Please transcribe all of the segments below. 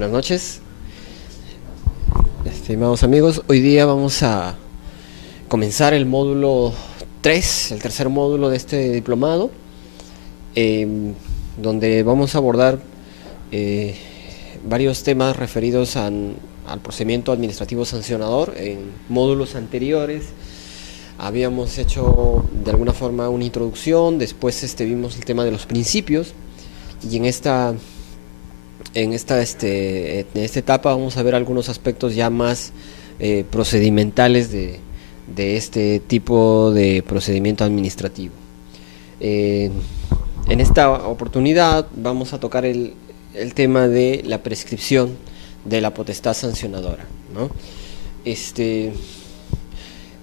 Buenas noches, estimados amigos. Hoy día vamos a comenzar el módulo 3, el tercer módulo de este diplomado, donde vamos a abordar varios temas referidos al procedimiento administrativo sancionador. En módulos anteriores habíamos hecho de alguna forma una introducción, después vimos el tema de los principios, y en esta etapa vamos a ver algunos aspectos ya más procedimentales de este tipo de procedimiento administrativo. En esta oportunidad vamos a tocar el tema de la prescripción de la potestad sancionadora, ¿no?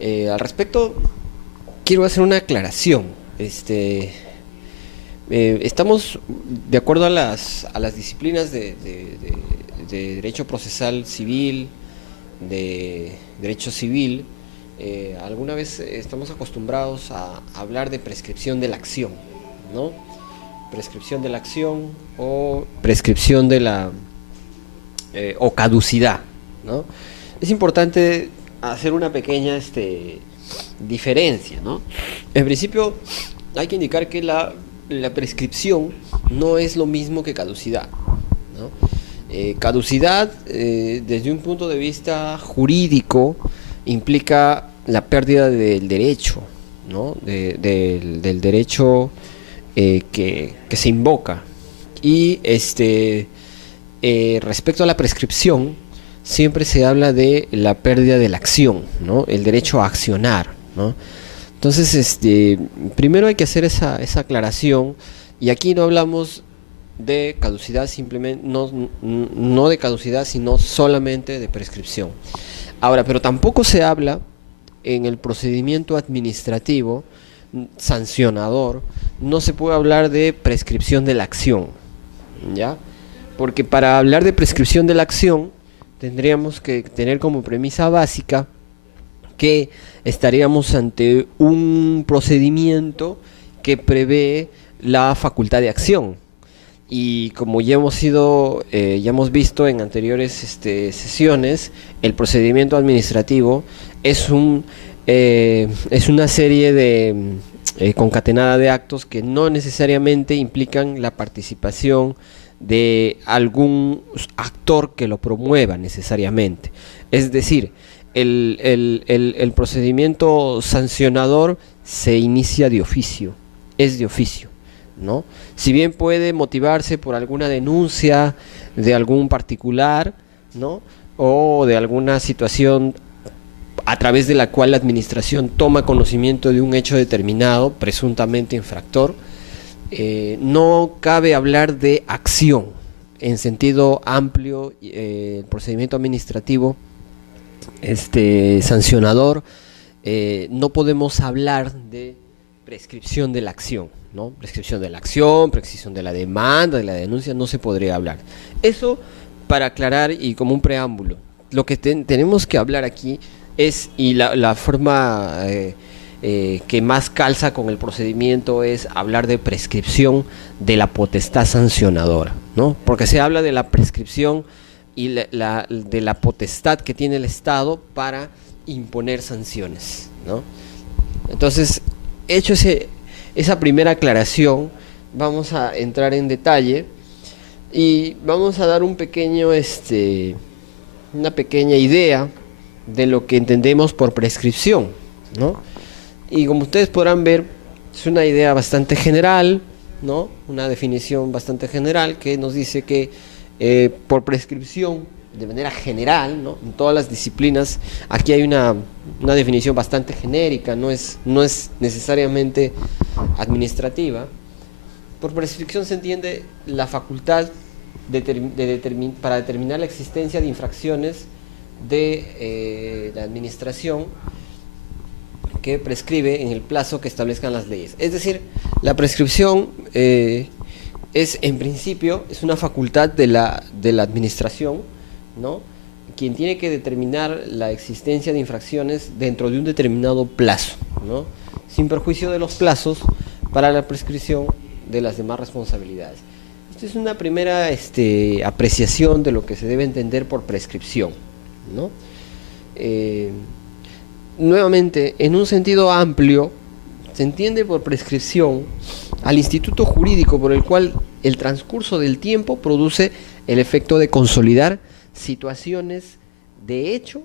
Al respecto quiero hacer una aclaración. Estamos de acuerdo a las disciplinas de derecho procesal civil, de derecho civil. Alguna vez estamos acostumbrados a hablar de prescripción de la acción, ¿no? Prescripción de la acción o prescripción de la o caducidad, ¿no? Es importante hacer una pequeña diferencia, ¿no? En principio hay que indicar que la prescripción no es lo mismo que caducidad, ¿no? Caducidad, desde un punto de vista jurídico, implica la pérdida del derecho, ¿no? Del derecho que se invoca. Y respecto a la prescripción, siempre se habla de la pérdida de la acción, ¿no? El derecho a accionar, ¿no? Entonces, primero hay que hacer esa aclaración, y aquí no hablamos de caducidad, simplemente no de caducidad, sino solamente de prescripción. Ahora, pero tampoco se habla en el procedimiento administrativo sancionador, no se puede hablar de prescripción de la acción, ¿ya? Porque para hablar de prescripción de la acción tendríamos que tener como premisa básica que estaríamos ante un procedimiento que prevé la facultad de acción. Y como ya hemos visto en anteriores sesiones, el procedimiento administrativo es una serie de concatenada de actos que no necesariamente implican la participación de algún actor que lo promueva necesariamente. Es decir, el procedimiento sancionador se inicia de oficio, es de oficio, ¿no? Si bien puede motivarse por alguna denuncia de algún particular, ¿no? O de alguna situación a través de la cual la administración toma conocimiento de un hecho determinado, presuntamente infractor, no cabe hablar de acción en sentido amplio. El procedimiento administrativo sancionador, no podemos hablar de prescripción de la acción, ¿no? Prescripción de la acción, prescripción de la demanda, de la denuncia, no se podría hablar. Eso para aclarar y como un preámbulo. Lo que tenemos que hablar aquí es, y la forma que más calza con el procedimiento, es hablar de prescripción de la potestad sancionadora, ¿no? Porque se habla de la prescripción y de la potestad que tiene el Estado para imponer sanciones, ¿no? Entonces, hecho esa primera aclaración, vamos a entrar en detalle y vamos a dar una pequeña idea de lo que entendemos por prescripción, ¿no? Y como ustedes podrán ver, es una idea bastante general, ¿no? Una definición bastante general que nos dice que por prescripción, de manera general, ¿no? En todas las disciplinas, aquí hay una definición bastante genérica, no es necesariamente administrativa. Por prescripción se entiende la facultad para determinar la existencia de infracciones de la administración que prescribe en el plazo que establezcan las leyes. Es decir, la prescripción es, en principio, es una facultad de la administración, ¿no? Quien tiene que determinar la existencia de infracciones dentro de un determinado plazo, ¿no? Sin perjuicio de los plazos para la prescripción de las demás responsabilidades. Esta es una primera apreciación de lo que se debe entender por prescripción, ¿no? Nuevamente, en un sentido amplio, se entiende por prescripción al instituto jurídico por el cual el transcurso del tiempo produce el efecto de consolidar situaciones de hecho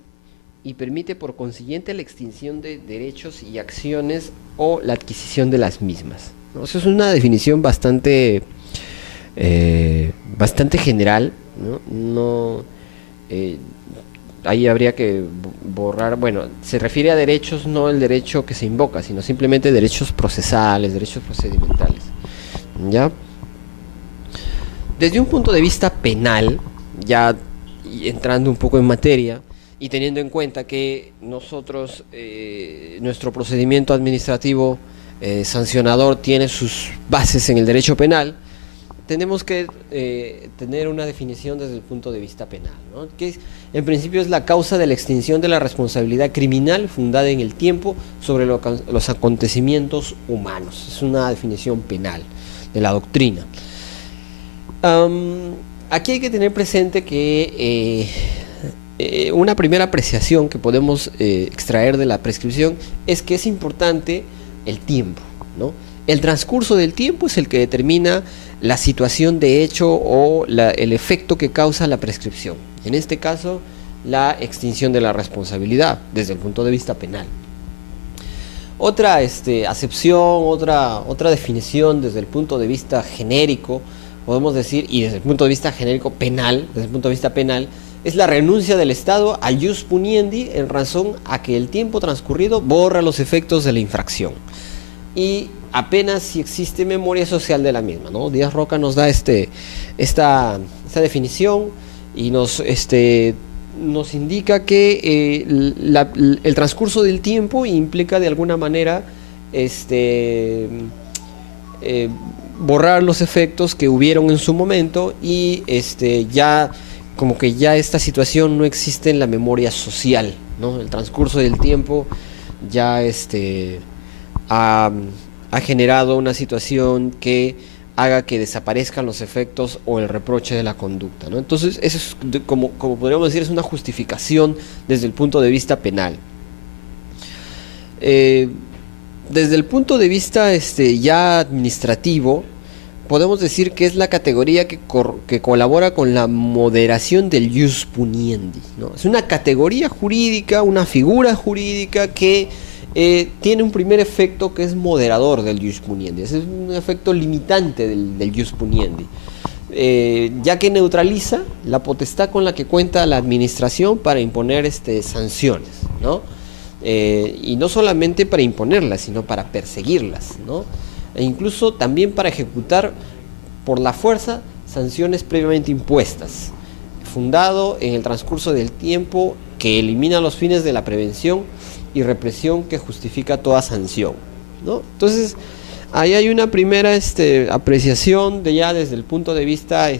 y permite por consiguiente la extinción de derechos y acciones o la adquisición de las mismas, ¿no? Eso es una definición bastante general, ¿no? Ahí habría que borrar, bueno, se refiere a derechos, no el derecho que se invoca, sino simplemente derechos procesales, derechos procedimentales, ¿ya? Desde un punto de vista penal, ya entrando un poco en materia, y teniendo en cuenta que nosotros, nuestro procedimiento administrativo sancionador tiene sus bases en el derecho penal, tenemos que tener una definición desde el punto de vista penal, ¿no? Que en principio es la causa de la extinción de la responsabilidad criminal fundada en el tiempo sobre los acontecimientos humanos. Es una definición penal de la doctrina. Aquí hay que tener presente que una primera apreciación que podemos extraer de la prescripción es que es importante el tiempo, ¿no? El transcurso del tiempo es el que determina la situación de hecho o el efecto que causa la prescripción. En este caso, la extinción de la responsabilidad desde el punto de vista penal. Otra acepción, otra definición desde el punto de vista genérico, podemos decir, y desde el punto de vista genérico penal, desde el punto de vista penal, es la renuncia del Estado al jus puniendi en razón a que el tiempo transcurrido borra los efectos de la infracción. Y apenas si existe memoria social de la misma, ¿no? Díaz Roca nos da esta definición y nos indica que el transcurso del tiempo implica de alguna manera borrar los efectos que hubieron en su momento y ya como que ya esta situación no existe en la memoria social, ¿no? El transcurso del tiempo ya ha generado una situación que haga que desaparezcan los efectos o el reproche de la conducta, ¿no? Entonces, eso es como podríamos decir, es una justificación desde el punto de vista penal. Desde el punto de vista ya administrativo, podemos decir que es la categoría que colabora con la moderación del jus puniendi, ¿no? Es una categoría jurídica, una figura jurídica que tiene un primer efecto que es moderador del jus puniendi. Ese es un efecto limitante del jus puniendi, ya que neutraliza la potestad con la que cuenta la administración para imponer sanciones, ¿no? Y no solamente para imponerlas, sino para perseguirlas, ¿no? E incluso también para ejecutar por la fuerza sanciones previamente impuestas, fundado en el transcurso del tiempo que elimina los fines de la prevención y represión que justifica toda sanción, ¿no? Entonces, ahí hay una primera apreciación desde el punto de vista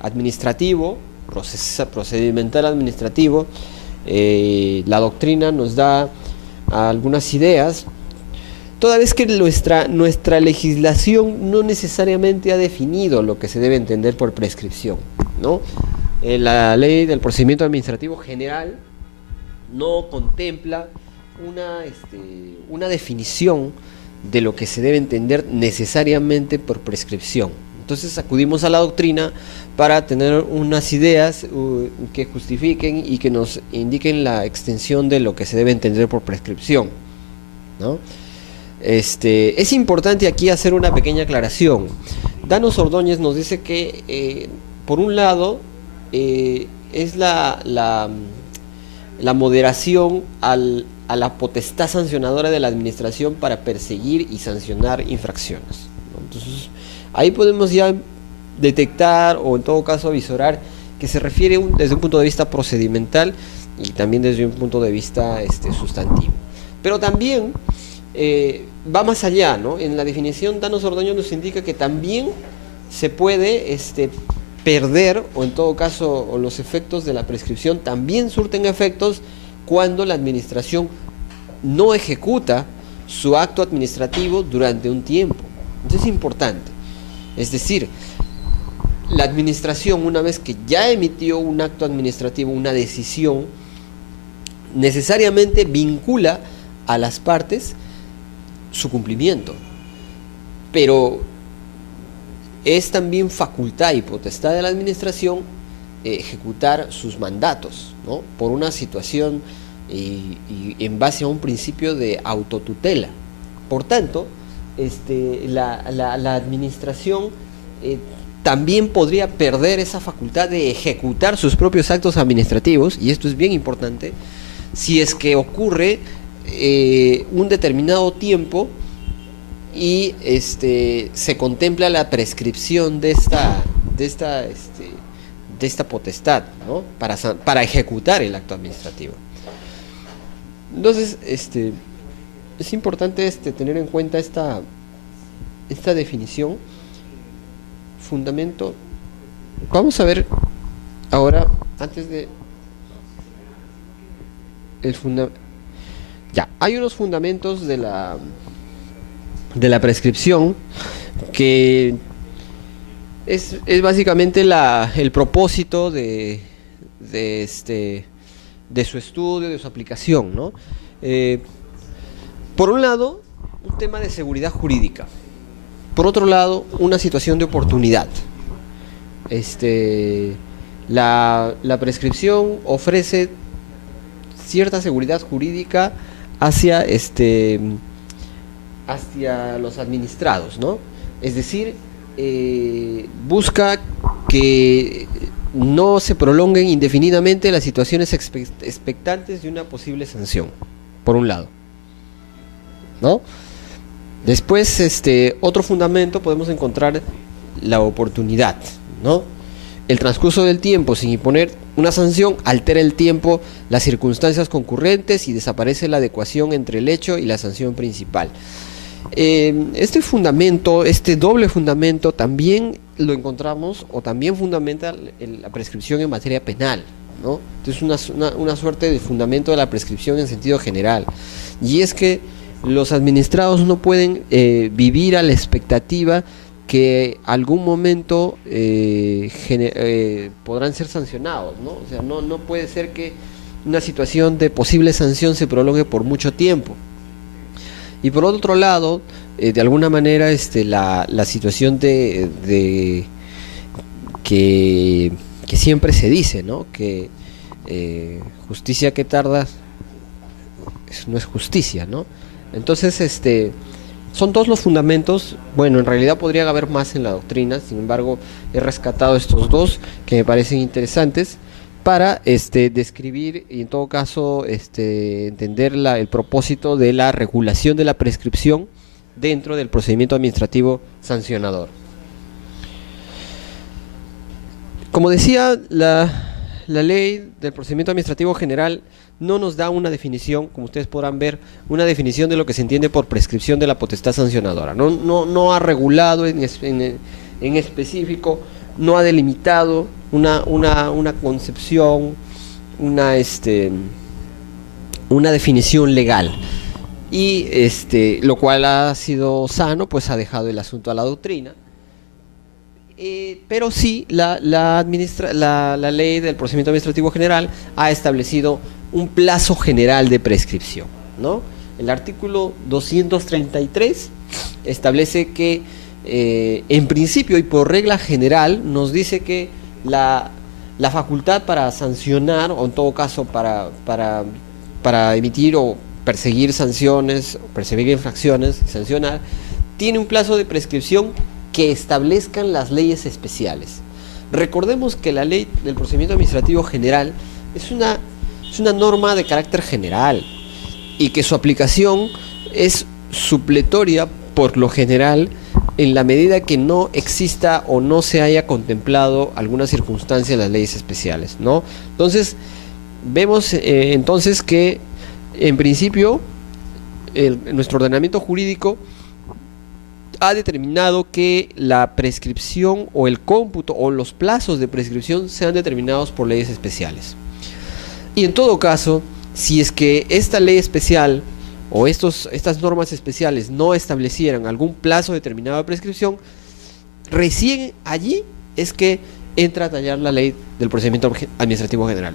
administrativo, procedimental administrativo. La doctrina nos da algunas ideas, toda vez que nuestra legislación no necesariamente ha definido lo que se debe entender por prescripción, ¿no? La ley del procedimiento administrativo general no contempla una definición de lo que se debe entender necesariamente por prescripción. Entonces acudimos a la doctrina para tener unas ideas que justifiquen y que nos indiquen la extensión de lo que se debe entender por prescripción, ¿no? Es importante aquí hacer una pequeña aclaración. Danos Ordóñez nos dice que por un lado es la moderación a la potestad sancionadora de la administración para perseguir y sancionar infracciones, ¿no? Entonces, ahí podemos ya detectar o en todo caso avisorar que se refiere desde un punto de vista procedimental y también desde un punto de vista sustantivo. Pero también va más allá, ¿no? En la definición, Danos Ordóñez nos indica que también se puede perder, o en todo caso o los efectos de la prescripción también surten efectos cuando la administración no ejecuta su acto administrativo durante un tiempo. Entonces es importante. Es decir, la administración, una vez que ya emitió un acto administrativo, una decisión, necesariamente vincula a las partes su cumplimiento. Pero es también facultad y potestad de la administración ejecutar sus mandatos, ¿no? Por una situación y en base a un principio de autotutela. Por tanto, la administración también podría perder esa facultad de ejecutar sus propios actos administrativos, y esto es bien importante, si es que ocurre un determinado tiempo y se contempla la prescripción de esta potestad, ¿no? para ejecutar el acto administrativo. Entonces, es importante tener en cuenta esta definición. Fundamento. Vamos a ver ahora, antes de ya, hay unos fundamentos de la prescripción que es básicamente el propósito de su estudio, de su aplicación, ¿no? Por un lado, un tema de seguridad jurídica. Por otro lado, una situación de oportunidad. La prescripción ofrece cierta seguridad jurídica hacia los administrados, ¿no? Es decir, busca que no se prolonguen indefinidamente las situaciones expectantes de una posible sanción, por un lado, ¿no? Después, otro fundamento podemos encontrar la oportunidad, ¿no? El transcurso del tiempo sin imponer una sanción altera el tiempo, las circunstancias concurrentes y desaparece la adecuación entre el hecho y la sanción principal. Este fundamento, este doble fundamento, también lo encontramos o también fundamenta la prescripción en materia penal, ¿no? Entonces una suerte de fundamento de la prescripción en sentido general, y es que los administrados no pueden vivir a la expectativa que algún momento podrán ser sancionados, ¿no? O sea, no puede ser que una situación de posible sanción se prolongue por mucho tiempo. Y por otro lado, de alguna manera, la situación que siempre se dice, ¿no? Que justicia que tarda no es justicia, ¿no? Entonces, son todos los fundamentos. Bueno, en realidad podría haber más en la doctrina, sin embargo, he rescatado estos dos que me parecen interesantes para describir y en todo caso entender el propósito de la regulación de la prescripción dentro del procedimiento administrativo sancionador. Como decía, la ley del procedimiento administrativo general no nos da una definición, como ustedes podrán ver, una definición de lo que se entiende por prescripción de la potestad sancionadora. No ha regulado en específico, no ha delimitado una concepción, una definición legal. Y lo cual ha sido sano, pues ha dejado el asunto a la doctrina. Pero sí, la ley del procedimiento administrativo general ha establecido un plazo general de prescripción, ¿no? El artículo 233 establece que en principio y por regla general nos dice que la facultad para sancionar, o en todo caso para emitir o perseguir sanciones, perseguir infracciones y sancionar, tiene un plazo de prescripción que establezcan las leyes especiales. Recordemos que la ley del procedimiento administrativo general es una norma de carácter general y que su aplicación es supletoria por lo general en la medida que no exista o no se haya contemplado alguna circunstancia en las leyes especiales, ¿no? Entonces vemos entonces que en principio nuestro ordenamiento jurídico ha determinado que la prescripción o el cómputo o los plazos de prescripción sean determinados por leyes especiales. Y en todo caso, si es que esta ley especial o estas normas especiales no establecieran algún plazo determinado de prescripción, recién allí es que entra a tallar la ley del procedimiento administrativo general,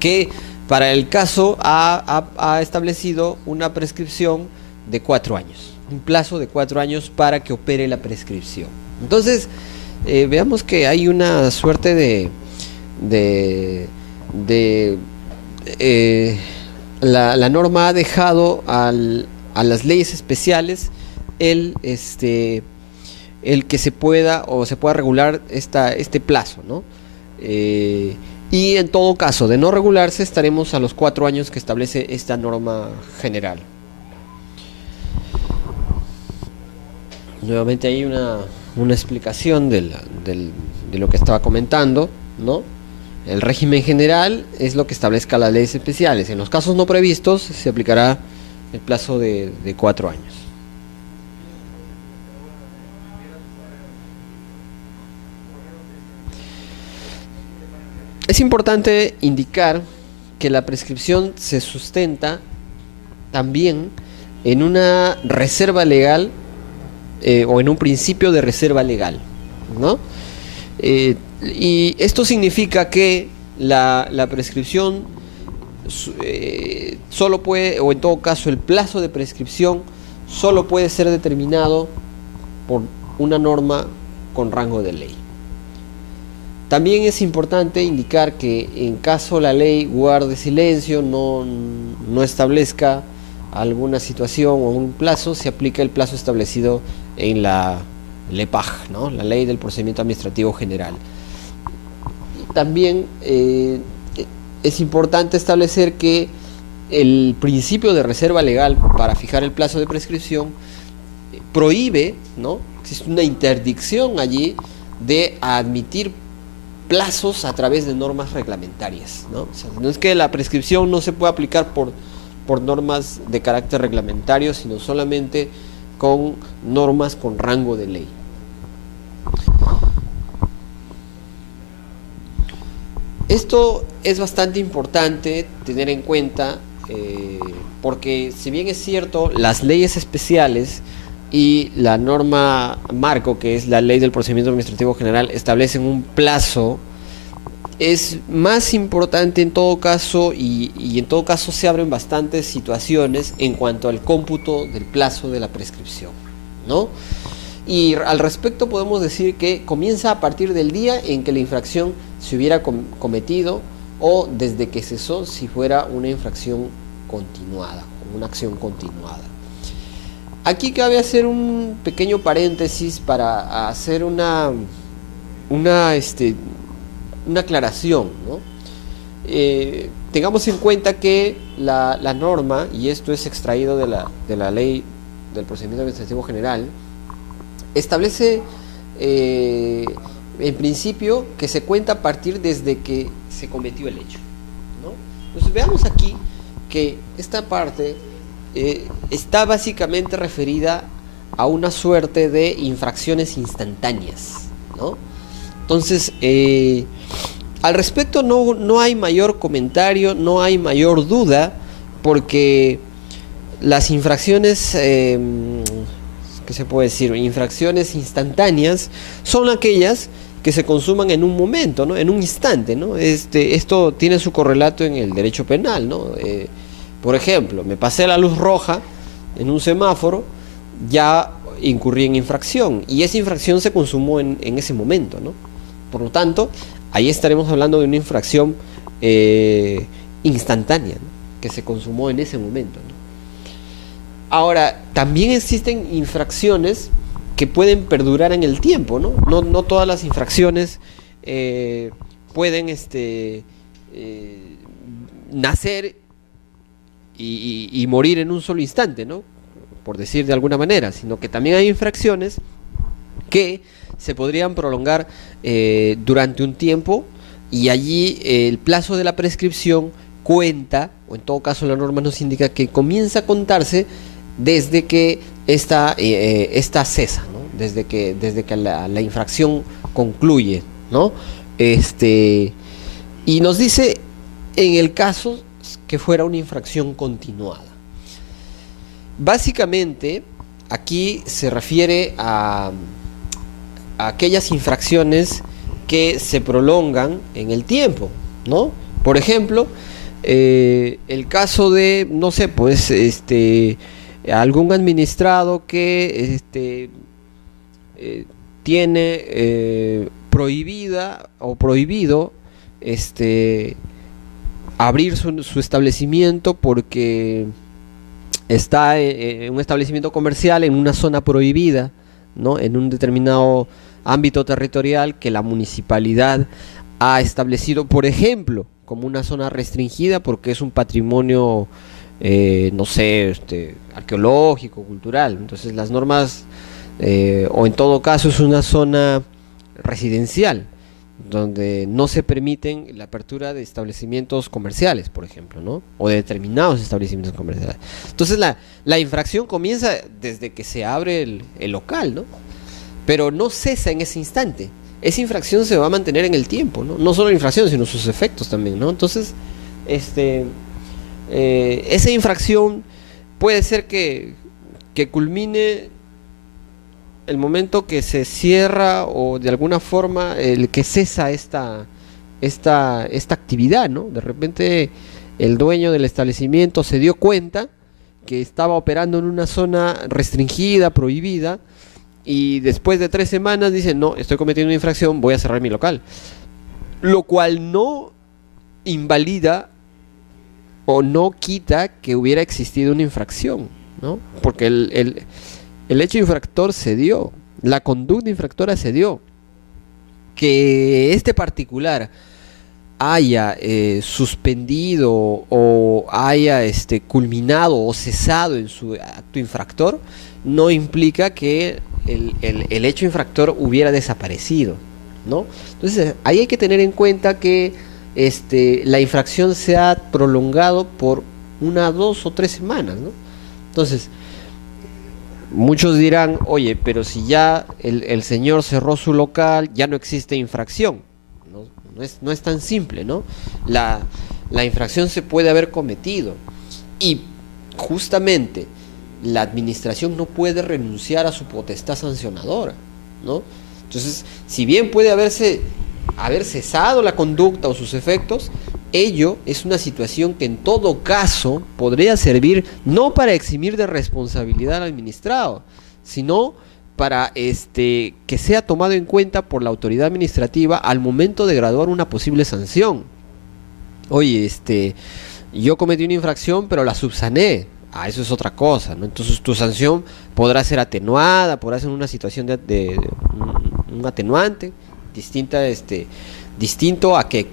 que para el caso ha establecido una prescripción de 4 años, un plazo de 4 años para que opere la prescripción. Entonces, veamos que hay una suerte la norma ha dejado a las leyes especiales el que se pueda regular este plazo, ¿no? Y en todo caso de no regularse estaremos a los 4 años que establece esta norma general. Nuevamente hay una explicación de lo que estaba comentando, ¿no? El régimen general es lo que establezca las leyes especiales. En los casos no previstos se aplicará el plazo de 4 años. Es importante indicar que la prescripción se sustenta también en una reserva legal o en un principio de reserva legal, ¿no? Y esto significa que la prescripción solo puede, o en todo caso el plazo de prescripción solo puede ser determinado por una norma con rango de ley. También es importante indicar que en caso la ley guarde silencio, no establezca alguna situación o un plazo, se aplica el plazo establecido en la LEPAG, ¿no? La Ley del Procedimiento Administrativo General. También es importante establecer que el principio de reserva legal para fijar el plazo de prescripción prohíbe, ¿no? Existe una interdicción allí de admitir plazos a través de normas reglamentarias, ¿no? O sea, no es que la prescripción no se pueda aplicar por normas de carácter reglamentario, sino solamente con normas con rango de ley. Esto es bastante importante tener en cuenta porque si bien es cierto, las leyes especiales y la norma marco, que es la Ley del Procedimiento Administrativo General, establecen un plazo, es más importante en todo caso y en todo caso se abren bastantes situaciones en cuanto al cómputo del plazo de la prescripción, ¿no? Y al respecto podemos decir que comienza a partir del día en que la infracción se hubiera cometido o desde que cesó si fuera una infracción continuada, una acción continuada. Aquí cabe hacer un pequeño paréntesis para hacer una aclaración, ¿no? Tengamos en cuenta que la norma, y esto es extraído de la Ley del Procedimiento Administrativo General, establece en principio que se cuenta a partir desde que se cometió el hecho, ¿no? Entonces veamos aquí que esta parte está básicamente referida a una suerte de infracciones instantáneas, ¿no? Entonces al respecto no hay mayor comentario, no hay mayor duda, porque las infracciones ¿qué se puede decir? Infracciones instantáneas son aquellas que se consuman en un momento, ¿no? En un instante, ¿no? Esto tiene su correlato en el derecho penal, ¿no? Por ejemplo, me pasé la luz roja en un semáforo, ya incurrí en infracción, y esa infracción se consumó en ese momento, ¿no? Por lo tanto, ahí estaremos hablando de una infracción instantánea, ¿no? Que se consumó en ese momento, ¿no? Ahora, también existen infracciones que pueden perdurar en el tiempo, ¿no? No todas las infracciones pueden nacer y morir en un solo instante, ¿no? Por decir de alguna manera, sino que también hay infracciones que se podrían prolongar durante un tiempo, y allí el plazo de la prescripción cuenta, o en todo caso la norma nos indica que comienza a contarse desde que esta cesa, ¿no? Desde que la infracción concluye, ¿no? Y nos dice en el caso que fuera una infracción continuada. Básicamente aquí se refiere a aquellas infracciones que se prolongan en el tiempo, ¿no? Por ejemplo, el caso de, no sé, pues, algún administrado que eh, tiene prohibida o prohibido abrir su establecimiento porque está en un establecimiento comercial en una zona prohibida, ¿no? En un determinado ámbito territorial que la municipalidad ha establecido, por ejemplo, como una zona restringida porque es un patrimonio, no sé, arqueológico, cultural. Entonces las normas, o en todo caso es una zona residencial, donde no se permiten la apertura de establecimientos comerciales, por ejemplo, ¿no? O de determinados establecimientos comerciales. Entonces la infracción comienza desde que se abre el local, ¿no? Pero no cesa en ese instante. Esa infracción se va a mantener en el tiempo, ¿no? No solo la infracción, sino sus efectos también, ¿no? Entonces, esa infracción puede ser que culmine el momento que se cierra o de alguna forma el que cesa esta actividad, ¿no? De repente el dueño del establecimiento se dio cuenta que estaba operando en una zona restringida, prohibida, y después de 3 semanas dice, no, estoy cometiendo una infracción, voy a cerrar mi local. Lo cual no invalida o no quita que hubiera existido una infracción, ¿no? Porque el hecho infractor se dio, la conducta infractora se dio. Que este particular haya suspendido o haya culminado o cesado en su acto infractor, no implica que el hecho infractor hubiera desaparecido, ¿no? Entonces ahí hay que tener en cuenta que la infracción se ha prolongado por 1, 2 o 3 semanas, ¿no? Entonces, muchos dirán, oye, pero si ya el señor cerró su local, ya no existe infracción. No es tan simple, ¿no? La infracción se puede haber cometido y justamente la administración no puede renunciar a su potestad sancionadora, ¿no? Entonces, si bien puede haber cesado la conducta o sus efectos, ello es una situación que en todo caso podría servir no para eximir de responsabilidad al administrado, sino para que sea tomado en cuenta por la autoridad administrativa al momento de graduar una posible sanción. Oye, yo cometí una infracción pero la subsané. Eso es otra cosa, ¿no? Entonces tu sanción podrá ser atenuada, podrá ser una situación de un atenuante distinto a que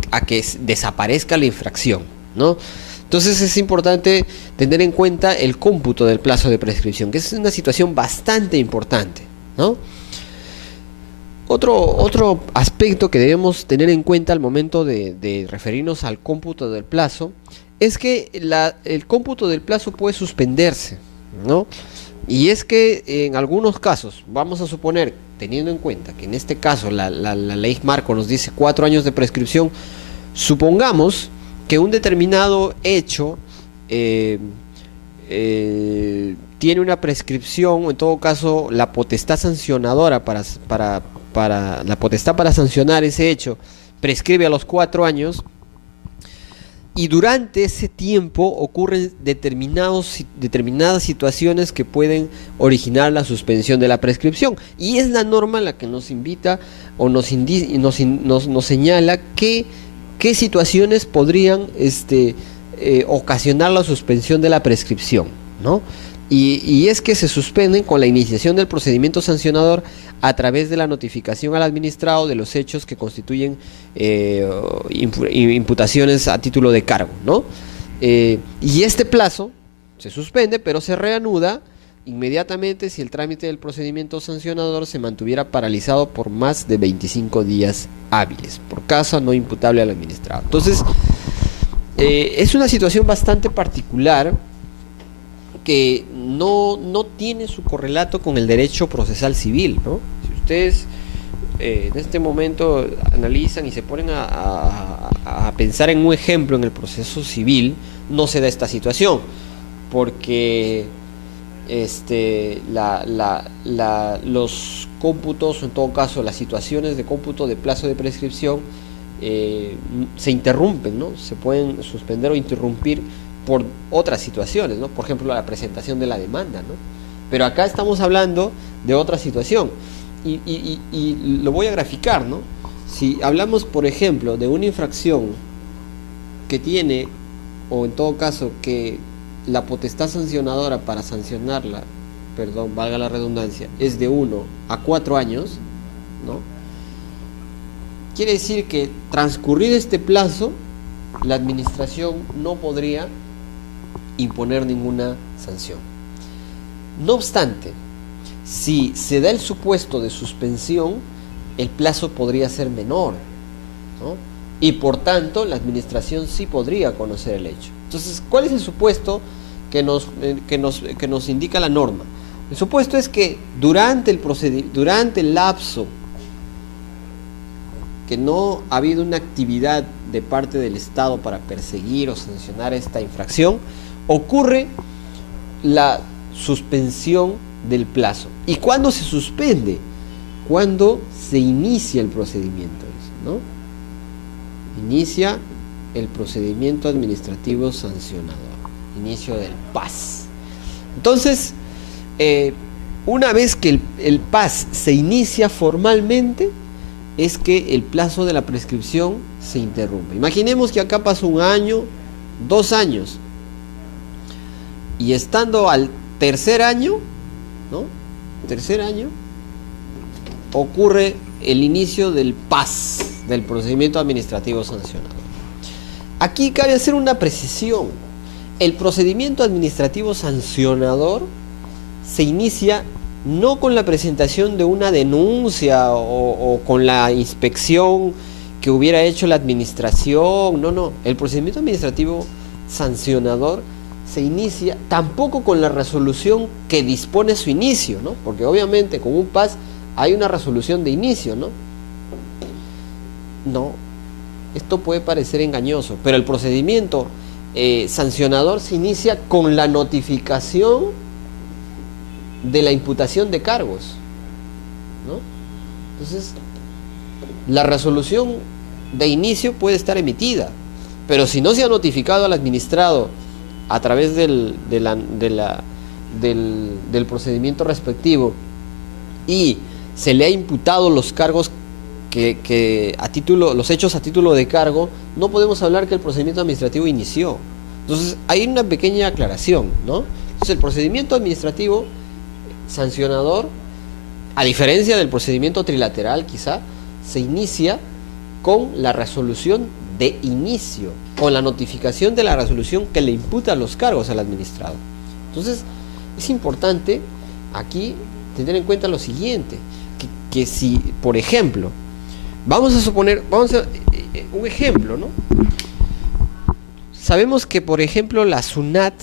desaparezca la infracción, ¿no? Entonces es importante tener en cuenta el cómputo del plazo de prescripción, que es una situación bastante importante, ¿no? Otro aspecto que debemos tener en cuenta al momento de referirnos al cómputo del plazo es que el cómputo del plazo puede suspenderse, ¿no? Y es que en algunos casos, vamos a suponer, teniendo en cuenta que en este caso la ley marco nos dice 4 años de prescripción, supongamos que un determinado hecho tiene una prescripción, o en todo caso la potestad sancionadora para la potestad para sancionar ese hecho prescribe a los 4 años, y durante ese tiempo ocurren determinadas situaciones que pueden originar la suspensión de la prescripción, y es la norma la que nos invita o nos señala qué situaciones podrían ocasionar la suspensión de la prescripción, ¿no? Y es que se suspenden con la iniciación del procedimiento sancionador a través de la notificación al administrado de los hechos que constituyen imputaciones a título de cargo, ¿no? Y este plazo se suspende, pero se reanuda inmediatamente si el trámite del procedimiento sancionador se mantuviera paralizado por más de 25 días hábiles, por causa no imputable al administrado. Entonces, es una situación bastante particular que no tiene su correlato con el derecho procesal civil, ¿no? Si ustedes en este momento analizan y se ponen a pensar en un ejemplo en el proceso civil, no se da esta situación, porque los cómputos, o en todo caso las situaciones de cómputo de plazo de prescripción, se interrumpen, ¿no? Se pueden suspender o interrumpir por otras situaciones, ¿no? Por ejemplo, la presentación de la demanda, ¿no? Pero acá estamos hablando de otra situación y lo voy a graficar, ¿no? Si hablamos, por ejemplo, de una infracción que tiene, o en todo caso que la potestad sancionadora para sancionarla, perdón, valga la redundancia, es de 1 a 4 años, ¿no? Quiere decir que transcurrido este plazo, la administración no podría imponer ninguna sanción. No obstante, si se da el supuesto de suspensión, el plazo podría ser menor, ¿no? Y por tanto, la administración sí podría conocer el hecho. Entonces, ¿cuál es el supuesto que nos indica la norma? El supuesto es que durante el lapso que no ha habido una actividad de parte del Estado para perseguir o sancionar esta infracción, ocurre la suspensión del plazo. ¿Y cuándo se suspende? Cuando se inicia el procedimiento, ¿no? Inicia el procedimiento administrativo sancionador, inicio del PAS. Entonces, una vez que el PAS se inicia formalmente, es que el plazo de la prescripción se interrumpe. Imaginemos que acá pasó 1 año, 2 años, y estando al tercer año, ¿no? Tercer año, ocurre el inicio del PAS, del procedimiento administrativo sancionador. Aquí cabe hacer una precisión. El procedimiento administrativo sancionador se inicia no con la presentación de una denuncia o con la inspección que hubiera hecho la administración. No. El procedimiento administrativo sancionador se inicia tampoco con la resolución que dispone su inicio, ¿no? Porque obviamente con un PAS hay una resolución de inicio, ¿no? No, esto puede parecer engañoso, pero el procedimiento sancionador se inicia con la notificación de la imputación de cargos, ¿no? Entonces, la resolución de inicio puede estar emitida, pero si no se ha notificado al administrado a través del procedimiento respectivo y se le ha imputado los cargos que a título, los hechos a título de cargo, no podemos hablar que el procedimiento administrativo inició. Entonces hay una pequeña aclaración, ¿no? Entonces el procedimiento administrativo sancionador, a diferencia del procedimiento trilateral quizá, se inicia con la resolución de inicio, con la notificación de la resolución que le imputa los cargos al administrado. Entonces es importante aquí tener en cuenta lo siguiente, que si, por ejemplo, vamos a un ejemplo, ¿no? Sabemos que, por ejemplo, la SUNAT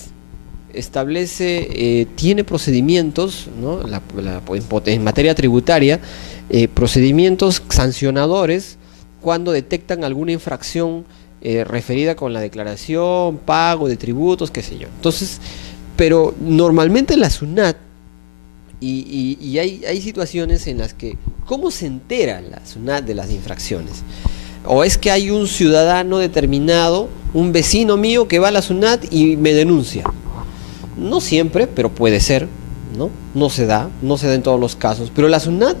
establece, tiene procedimientos, ¿no? En materia tributaria, procedimientos sancionadores cuando detectan alguna infracción referida con la declaración, pago de tributos, qué sé yo. Entonces, pero normalmente la SUNAT, y hay situaciones en las que, ¿cómo se entera la SUNAT de las infracciones? O es que hay un ciudadano determinado, un vecino mío que va a la SUNAT y me denuncia. No siempre, pero puede ser, ¿no? No se da en todos los casos. Pero la SUNAT,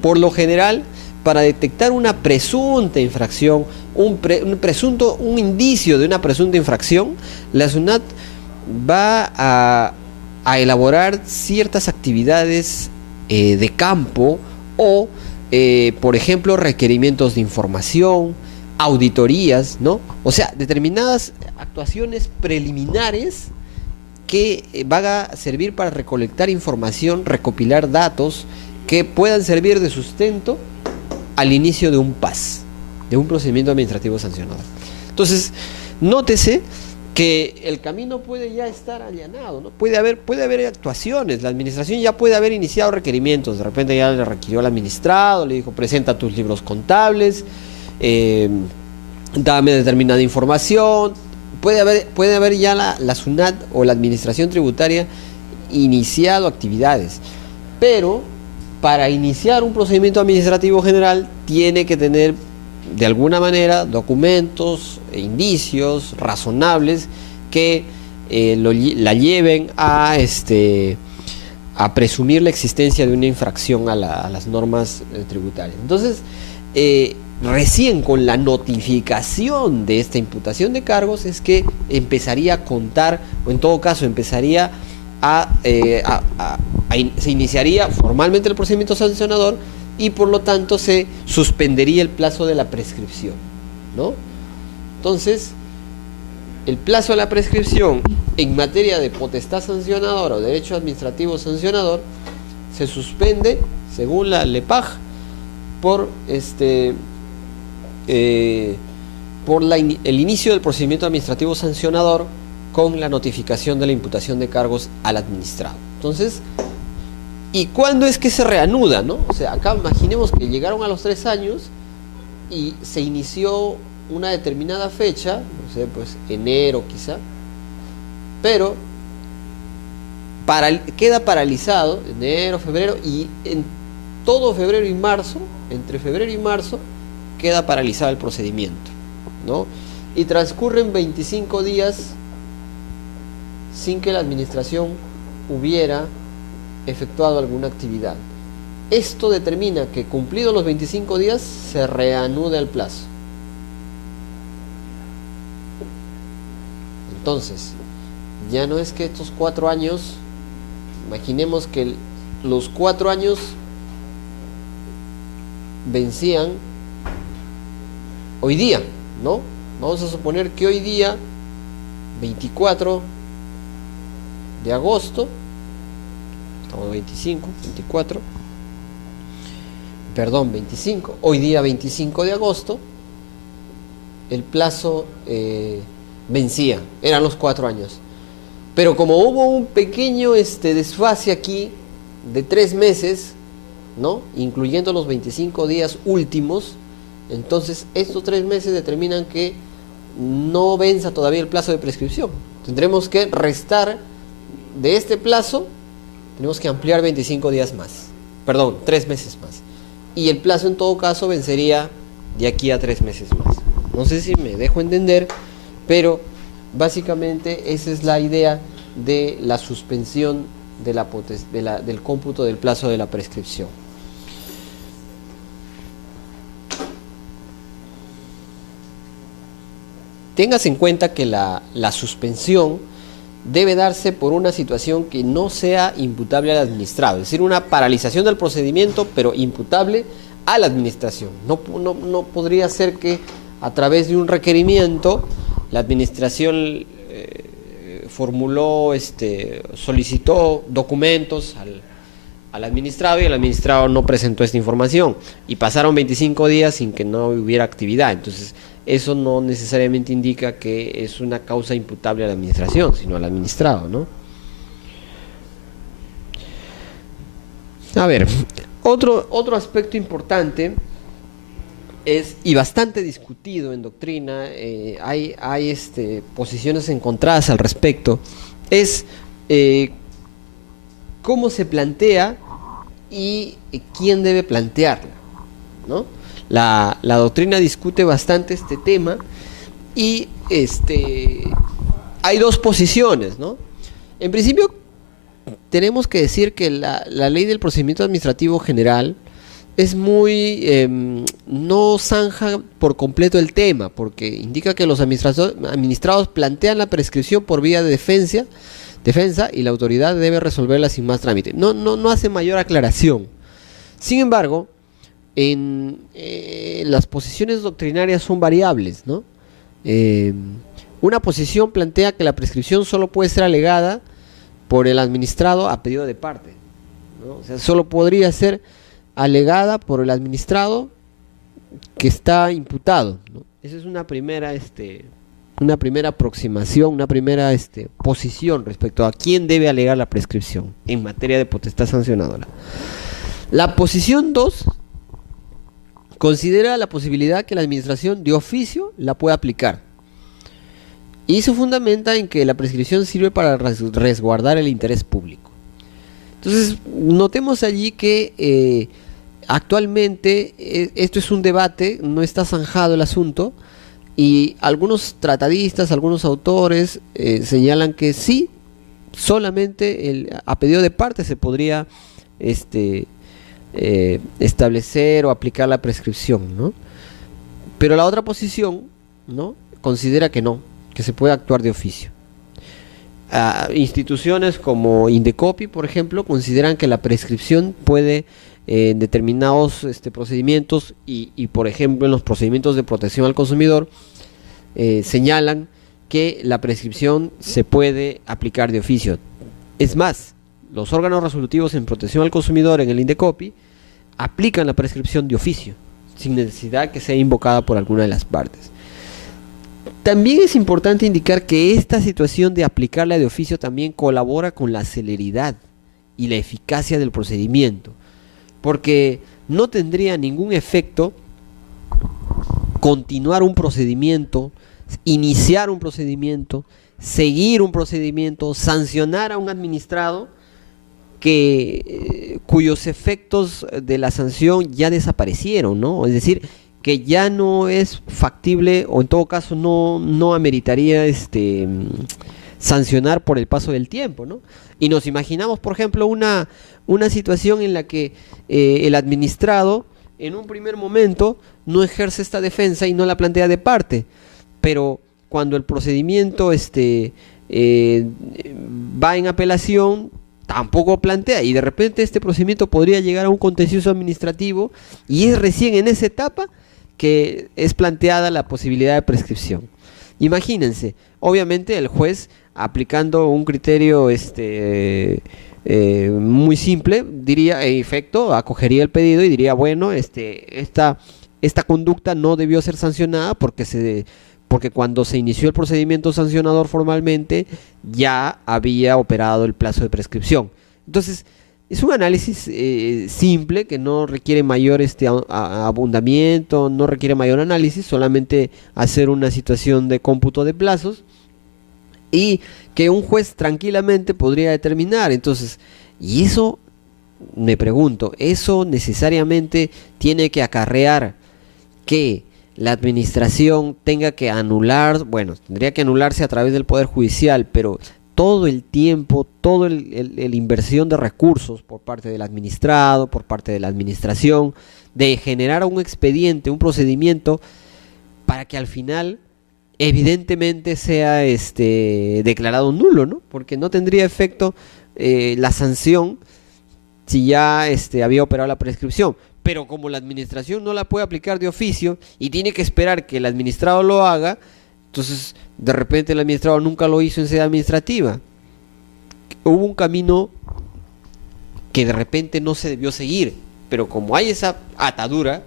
por lo general, para detectar una presunta infracción, un indicio de una presunta infracción, la SUNAT va a elaborar ciertas actividades de campo o, por ejemplo, requerimientos de información, auditorías, ¿no? O sea, determinadas actuaciones preliminares que van a servir para recolectar información, recopilar datos que puedan servir de sustento al inicio de un PAS, de un procedimiento administrativo sancionador. Entonces, nótese que el camino puede ya estar allanado, ¿no? Puede haber actuaciones, la administración ya puede haber iniciado requerimientos, de repente ya le requirió al administrado, le dijo, presenta tus libros contables, dame determinada información. Puede haber ya la SUNAT o la administración tributaria iniciado actividades, pero para iniciar un procedimiento administrativo general tiene que tener de alguna manera documentos e indicios razonables que la lleven a presumir la existencia de una infracción a las normas tributarias. Entonces, recién con la notificación de esta imputación de cargos es que empezaría a contar, o en todo caso empezaría se iniciaría formalmente el procedimiento sancionador y por lo tanto se suspendería el plazo de la prescripción, ¿no? Entonces, el plazo de la prescripción en materia de potestad sancionadora o derecho administrativo sancionador se suspende, según la LEPAJ, por el inicio del procedimiento administrativo sancionador con la notificación de la imputación de cargos al administrado. Entonces, ¿y cuándo es que se reanuda, no? O sea, acá imaginemos que llegaron a los 3 años y se inició una determinada fecha, no sé, pues enero quizá, pero queda paralizado enero, febrero, y en todo febrero y marzo, entre febrero y marzo, queda paralizado el procedimiento, ¿no? Y transcurren 25 días sin que la administración hubiera efectuado alguna actividad. Esto determina que cumplidos los 25 días se reanuda el plazo. Entonces, ya no es que estos 4 años, imaginemos que los 4 años vencían hoy día, ¿no? Vamos a suponer que hoy día, 24 de agosto, estamos 25, hoy día 25 de agosto, el plazo vencía, eran los 4 años. Pero como hubo un pequeño desfase aquí de 3 meses, ¿no? Incluyendo los 25 días últimos, entonces estos 3 meses determinan que no venza todavía el plazo de prescripción. Tendremos que restar de este plazo, tenemos que ampliar 25 días más, 3 meses más. Y el plazo en todo caso vencería de aquí a 3 meses más. No sé si me dejo entender, pero básicamente esa es la idea de la suspensión del cómputo del plazo de la prescripción. Tengas en cuenta que la suspensión debe darse por una situación que no sea imputable al administrado, es decir, una paralización del procedimiento, pero imputable a la administración. No podría ser que a través de un requerimiento la administración solicitó documentos al administrado y el administrado no presentó esta información y pasaron 25 días sin que no hubiera actividad. Entonces, eso no necesariamente indica que es una causa imputable a la administración, sino al administrado, ¿no? A ver, otro aspecto importante es, y bastante discutido en doctrina, hay posiciones encontradas al respecto, es cómo se plantea y quién debe plantearla, ¿no? La doctrina discute bastante este tema y hay 2 posiciones, ¿no? En principio, tenemos que decir que la ley del procedimiento administrativo general es muy no zanja por completo el tema, porque indica que los administrados plantean la prescripción por vía de defensa y la autoridad debe resolverla sin más trámite. No hace mayor aclaración. Sin embargo, las posiciones doctrinarias son variables, ¿no? Una posición plantea que la prescripción solo puede ser alegada por el administrado a pedido de parte, ¿no? O sea, solo podría ser alegada por el administrado que está imputado, ¿no? Esa es una primera aproximación, una primera posición respecto a quién debe alegar la prescripción en materia de potestad sancionadora. La posición 2 considera la posibilidad que la administración de oficio la pueda aplicar y se fundamenta en que la prescripción sirve para resguardar el interés público, Entonces, notemos allí que actualmente esto es un debate, no está zanjado el asunto, y algunos tratadistas, algunos autores señalan que sí, solamente a pedido de parte se podría este, establecer o aplicar la prescripción, ¿no? Pero la otra posición, ¿no? Considera que no, que se puede actuar de oficio. Instituciones como Indecopi, por ejemplo, consideran que la prescripción puede, en determinados procedimientos por ejemplo, en los procedimientos de protección al consumidor, señalan que la prescripción se puede aplicar de oficio. Es más, los órganos resolutivos en protección al consumidor en el Indecopi aplican la prescripción de oficio, sin necesidad que sea invocada por alguna de las partes. También es importante indicar que esta situación de aplicarla de oficio también colabora con la celeridad y la eficacia del procedimiento, porque no tendría ningún efecto continuar un procedimiento, iniciar un procedimiento, seguir un procedimiento, sancionar a un administrado cuyos efectos de la sanción ya desaparecieron, ¿no? Es decir, que ya no es factible o en todo caso no ameritaría sancionar por el paso del tiempo, ¿no? Y nos imaginamos, por ejemplo, una situación en la que el administrado en un primer momento no ejerce esta defensa y no la plantea de parte, pero cuando el procedimiento va en apelación, tampoco plantea, y de repente este procedimiento podría llegar a un contencioso administrativo y es recién en esa etapa que es planteada la posibilidad de prescripción. Imagínense, obviamente el juez, aplicando un criterio muy simple, diría, en efecto, acogería el pedido y diría, bueno, esta conducta no debió ser sancionada porque cuando se inició el procedimiento sancionador formalmente ya había operado el plazo de prescripción. Entonces, es un análisis simple que no requiere mayor abundamiento, no requiere mayor análisis, solamente hacer una situación de cómputo de plazos y que un juez tranquilamente podría determinar. Entonces, y eso, me pregunto, ¿eso necesariamente tiene que acarrear que la administración tenga que anular? Bueno, tendría que anularse a través del Poder Judicial, pero todo el tiempo, toda la inversión de recursos por parte del administrado, por parte de la administración, de generar un expediente, un procedimiento, para que al final evidentemente sea declarado nulo, ¿no? Porque no tendría efecto la sanción si ya había operado la prescripción. Pero como la administración no la puede aplicar de oficio y tiene que esperar que el administrado lo haga, entonces de repente el administrado nunca lo hizo en sede administrativa. Hubo un camino que de repente no se debió seguir, pero como hay esa atadura,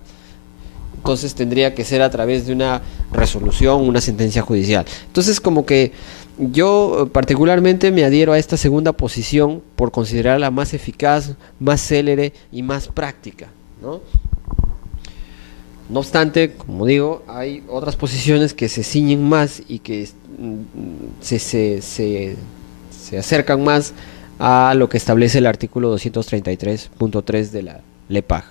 entonces tendría que ser a través de una resolución, una sentencia judicial. Entonces, como que yo particularmente me adhiero a esta segunda posición por considerarla más eficaz, más célere y más práctica, ¿no? No obstante, como digo, hay otras posiciones que se ciñen más y que se acercan más a lo que establece el artículo 233.3 de la LEPAJ.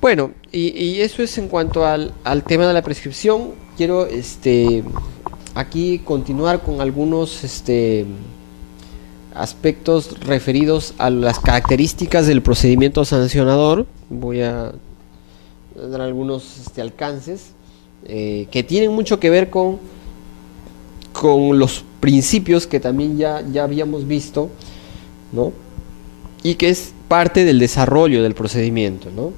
Bueno, y eso es en cuanto al tema de la prescripción. Quiero aquí continuar con algunos aspectos referidos a las características del procedimiento sancionador. Voy a dar algunos alcances que tienen mucho que ver con los principios que también ya habíamos visto, ¿no? Y que es parte del desarrollo del procedimiento, ¿no?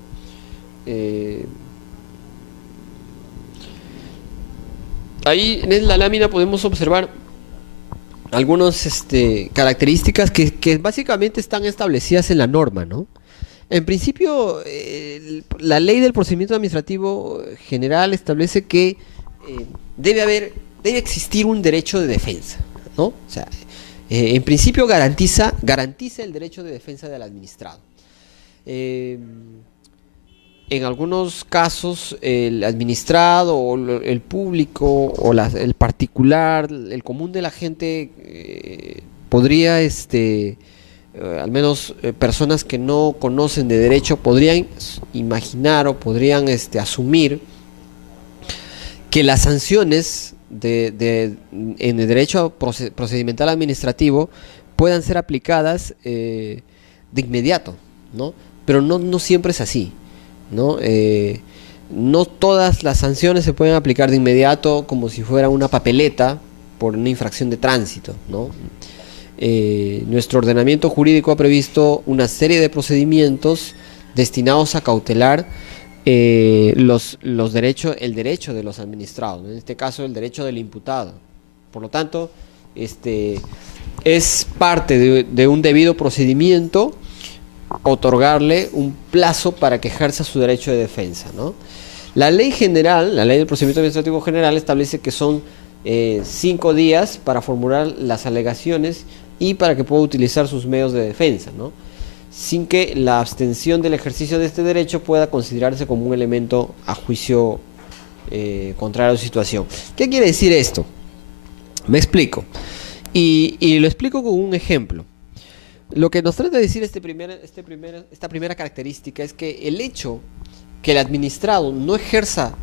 Ahí en la lámina podemos observar algunas características que básicamente están establecidas en la norma, ¿no? En principio, la ley del procedimiento administrativo general establece que debe existir un derecho de defensa, ¿no? O sea, en principio garantiza el derecho de defensa del administrado. En algunos casos el administrado o el público o el particular, el común de la gente podría, al menos personas que no conocen de derecho, podrían imaginar o podrían asumir que las sanciones en el derecho procedimental administrativo puedan ser aplicadas de inmediato, ¿no? Pero no siempre es así, ¿no? No todas las sanciones se pueden aplicar de inmediato como si fuera una papeleta por una infracción de tránsito, ¿no? Nuestro ordenamiento jurídico ha previsto una serie de procedimientos destinados a cautelar los derechos, el derecho de los administrados, en este caso el derecho del imputado. Por lo tanto, es parte de un debido procedimiento otorgarle un plazo para que ejerza su derecho de defensa, ¿no? La ley general, la ley del procedimiento administrativo general, establece que son 5 días para formular las alegaciones y para que pueda utilizar sus medios de defensa, ¿no? Sin que la abstención del ejercicio de este derecho pueda considerarse como un elemento a juicio contrario a su situación. ¿Qué quiere decir esto? Me explico. Y lo explico con un ejemplo. Lo que nos trata de decir esta primera característica es que el hecho que el administrado no ejerza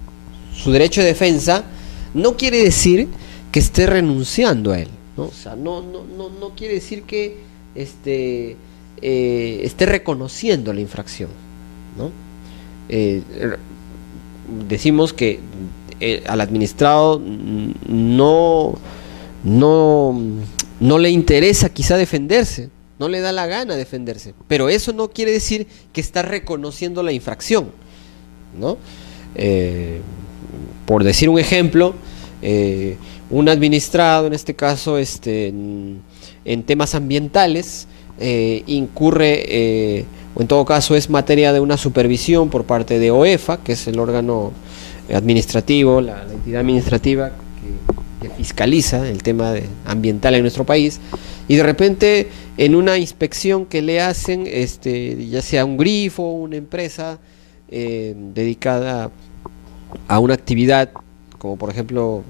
su derecho de defensa no quiere decir que esté renunciando a él, ¿no? O sea, no quiere decir que esté reconociendo la infracción, ¿no? Decimos que al administrado no le interesa quizá defenderse, no le da la gana defenderse, pero eso no quiere decir que está reconociendo la infracción, ¿no? Por decir un ejemplo, un administrado, en este caso en temas ambientales, incurre, o en todo caso es materia de una supervisión por parte de OEFA, que es el órgano administrativo, la entidad administrativa que fiscaliza el tema ambiental en nuestro país, y de repente en una inspección que le hacen, ya sea un grifo o una empresa dedicada a una actividad como por ejemplo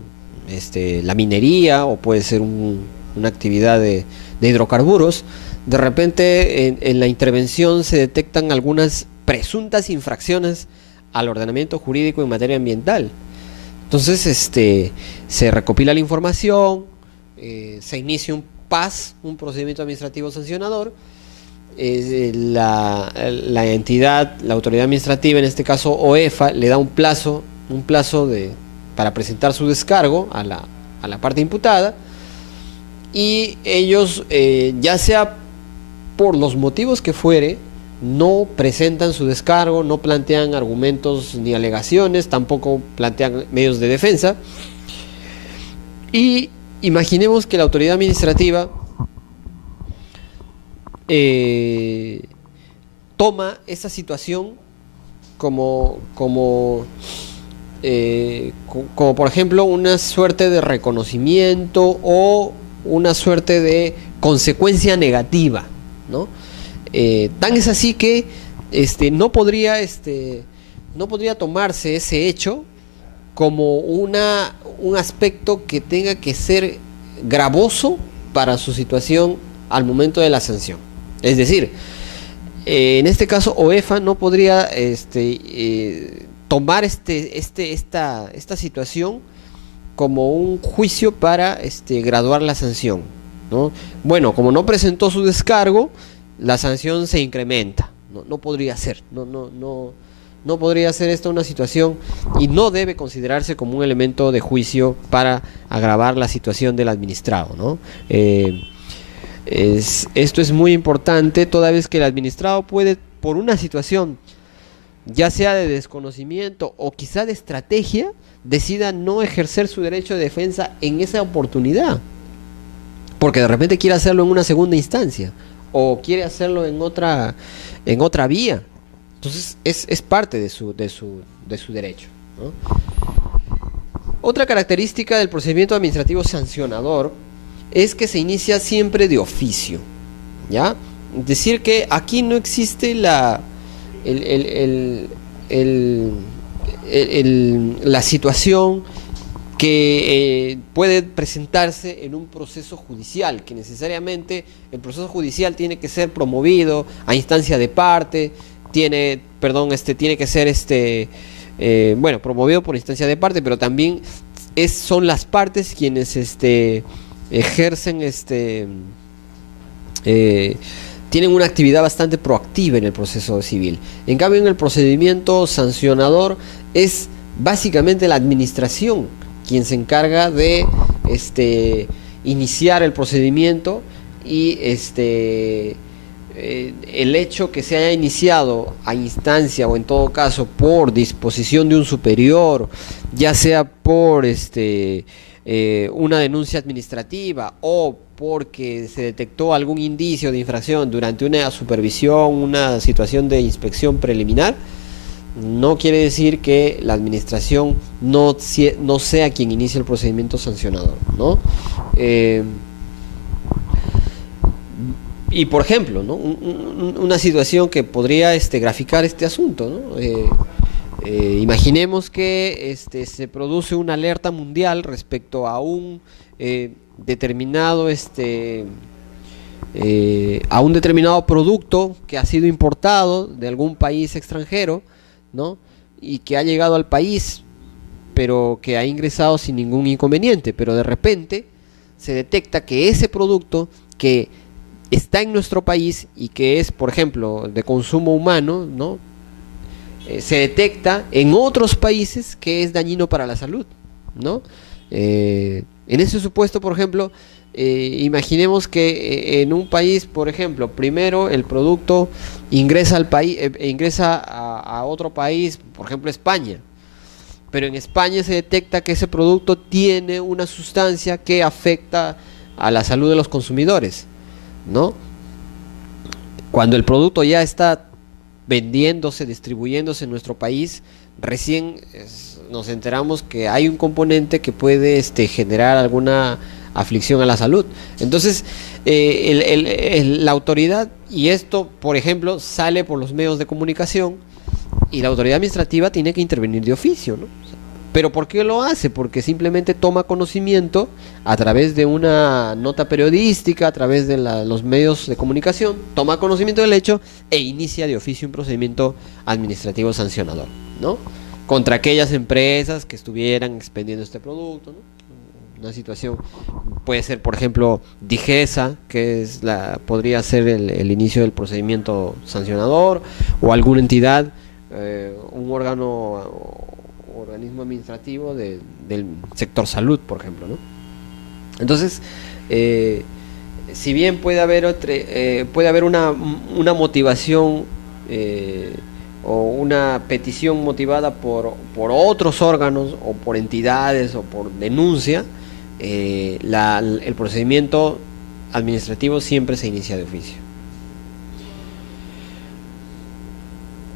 la minería, o puede ser una actividad de hidrocarburos, de repente en la intervención se detectan algunas presuntas infracciones al ordenamiento jurídico en materia ambiental. Entonces se recopila la información, se inicia un PAS, un procedimiento administrativo sancionador. La entidad, la autoridad administrativa, en este caso OEFA, le da un plazo para presentar su descargo a la parte imputada, y ellos, ya sea por los motivos que fuere, no presentan su descargo, no plantean argumentos ni alegaciones, tampoco plantean medios de defensa. Y imaginemos que la autoridad administrativa toma esa situación como por ejemplo una suerte de reconocimiento o una suerte de consecuencia negativa, ¿no? Tan es así que no podría tomarse ese hecho como un aspecto que tenga que ser gravoso para su situación al momento de la sanción. Es decir, en este caso OEFA no podría tomar esta situación como un juicio para graduar la sanción, ¿no? Bueno, como no presentó su descargo, la sanción se incrementa. No podría ser, no podría ser esta una situación, y no debe considerarse como un elemento de juicio para agravar la situación del administrado, ¿no? Esto es muy importante, toda vez que el administrado puede, por una situación ya sea de desconocimiento o quizá de estrategia, decida no ejercer su derecho de defensa en esa oportunidad, porque de repente quiere hacerlo en una segunda instancia o quiere hacerlo en otra vía. Entonces es parte de su derecho, ¿no? Otra característica del procedimiento administrativo sancionador es que se inicia siempre de oficio, ¿ya? Es decir, que aquí no existe la situación que puede presentarse en un proceso judicial, que necesariamente el proceso judicial tiene que ser promovido a instancia de parte, tiene que ser promovido por instancia de parte, pero también son las partes quienes ejercen tienen una actividad bastante proactiva en el proceso civil. En cambio, en el procedimiento sancionador es básicamente la administración quien se encarga de iniciar el procedimiento y el hecho que se haya iniciado a instancia o en todo caso por disposición de un superior, ya sea por una denuncia administrativa o porque se detectó algún indicio de infracción durante una supervisión, una situación de inspección preliminar, no quiere decir que la administración no sea quien inicie el procedimiento sancionador, ¿no? Y por ejemplo, ¿no? Una situación que podría graficar este asunto, ¿no? Imaginemos que se produce una alerta mundial respecto a un determinado a un determinado producto que ha sido importado de algún país extranjero, ¿no? Y que ha llegado al país, pero que ha ingresado sin ningún inconveniente, pero de repente se detecta que ese producto que está en nuestro país y que es, por ejemplo, de consumo humano, ¿no? Se detecta en otros países que es dañino para la salud, ¿no? En ese supuesto, por ejemplo, imaginemos que en un país, por ejemplo, primero el producto ingresa al país, ingresa a otro país, por ejemplo España, pero en España se detecta que ese producto tiene una sustancia que afecta a la salud de los consumidores, ¿no? Cuando el producto ya está vendiéndose, distribuyéndose en nuestro país, recién nos enteramos que hay un componente que puede generar alguna aflicción a la salud. Entonces, la autoridad, y esto, por ejemplo, sale por los medios de comunicación, y la autoridad administrativa tiene que intervenir de oficio, ¿no? ¿Pero por qué lo hace? Porque simplemente toma conocimiento a través de una nota periodística, a través de los medios de comunicación, toma conocimiento del hecho e inicia de oficio un procedimiento administrativo sancionador, ¿no? Contra aquellas empresas que estuvieran expendiendo este producto, ¿no? Una situación puede ser, por ejemplo, Digesa, que podría ser el inicio del procedimiento sancionador, o alguna entidad, un organismo administrativo del sector salud, por ejemplo, ¿no? Entonces, si bien puede haber una motivación o una petición motivada por otros órganos o por entidades o por denuncia, el procedimiento administrativo siempre se inicia de oficio.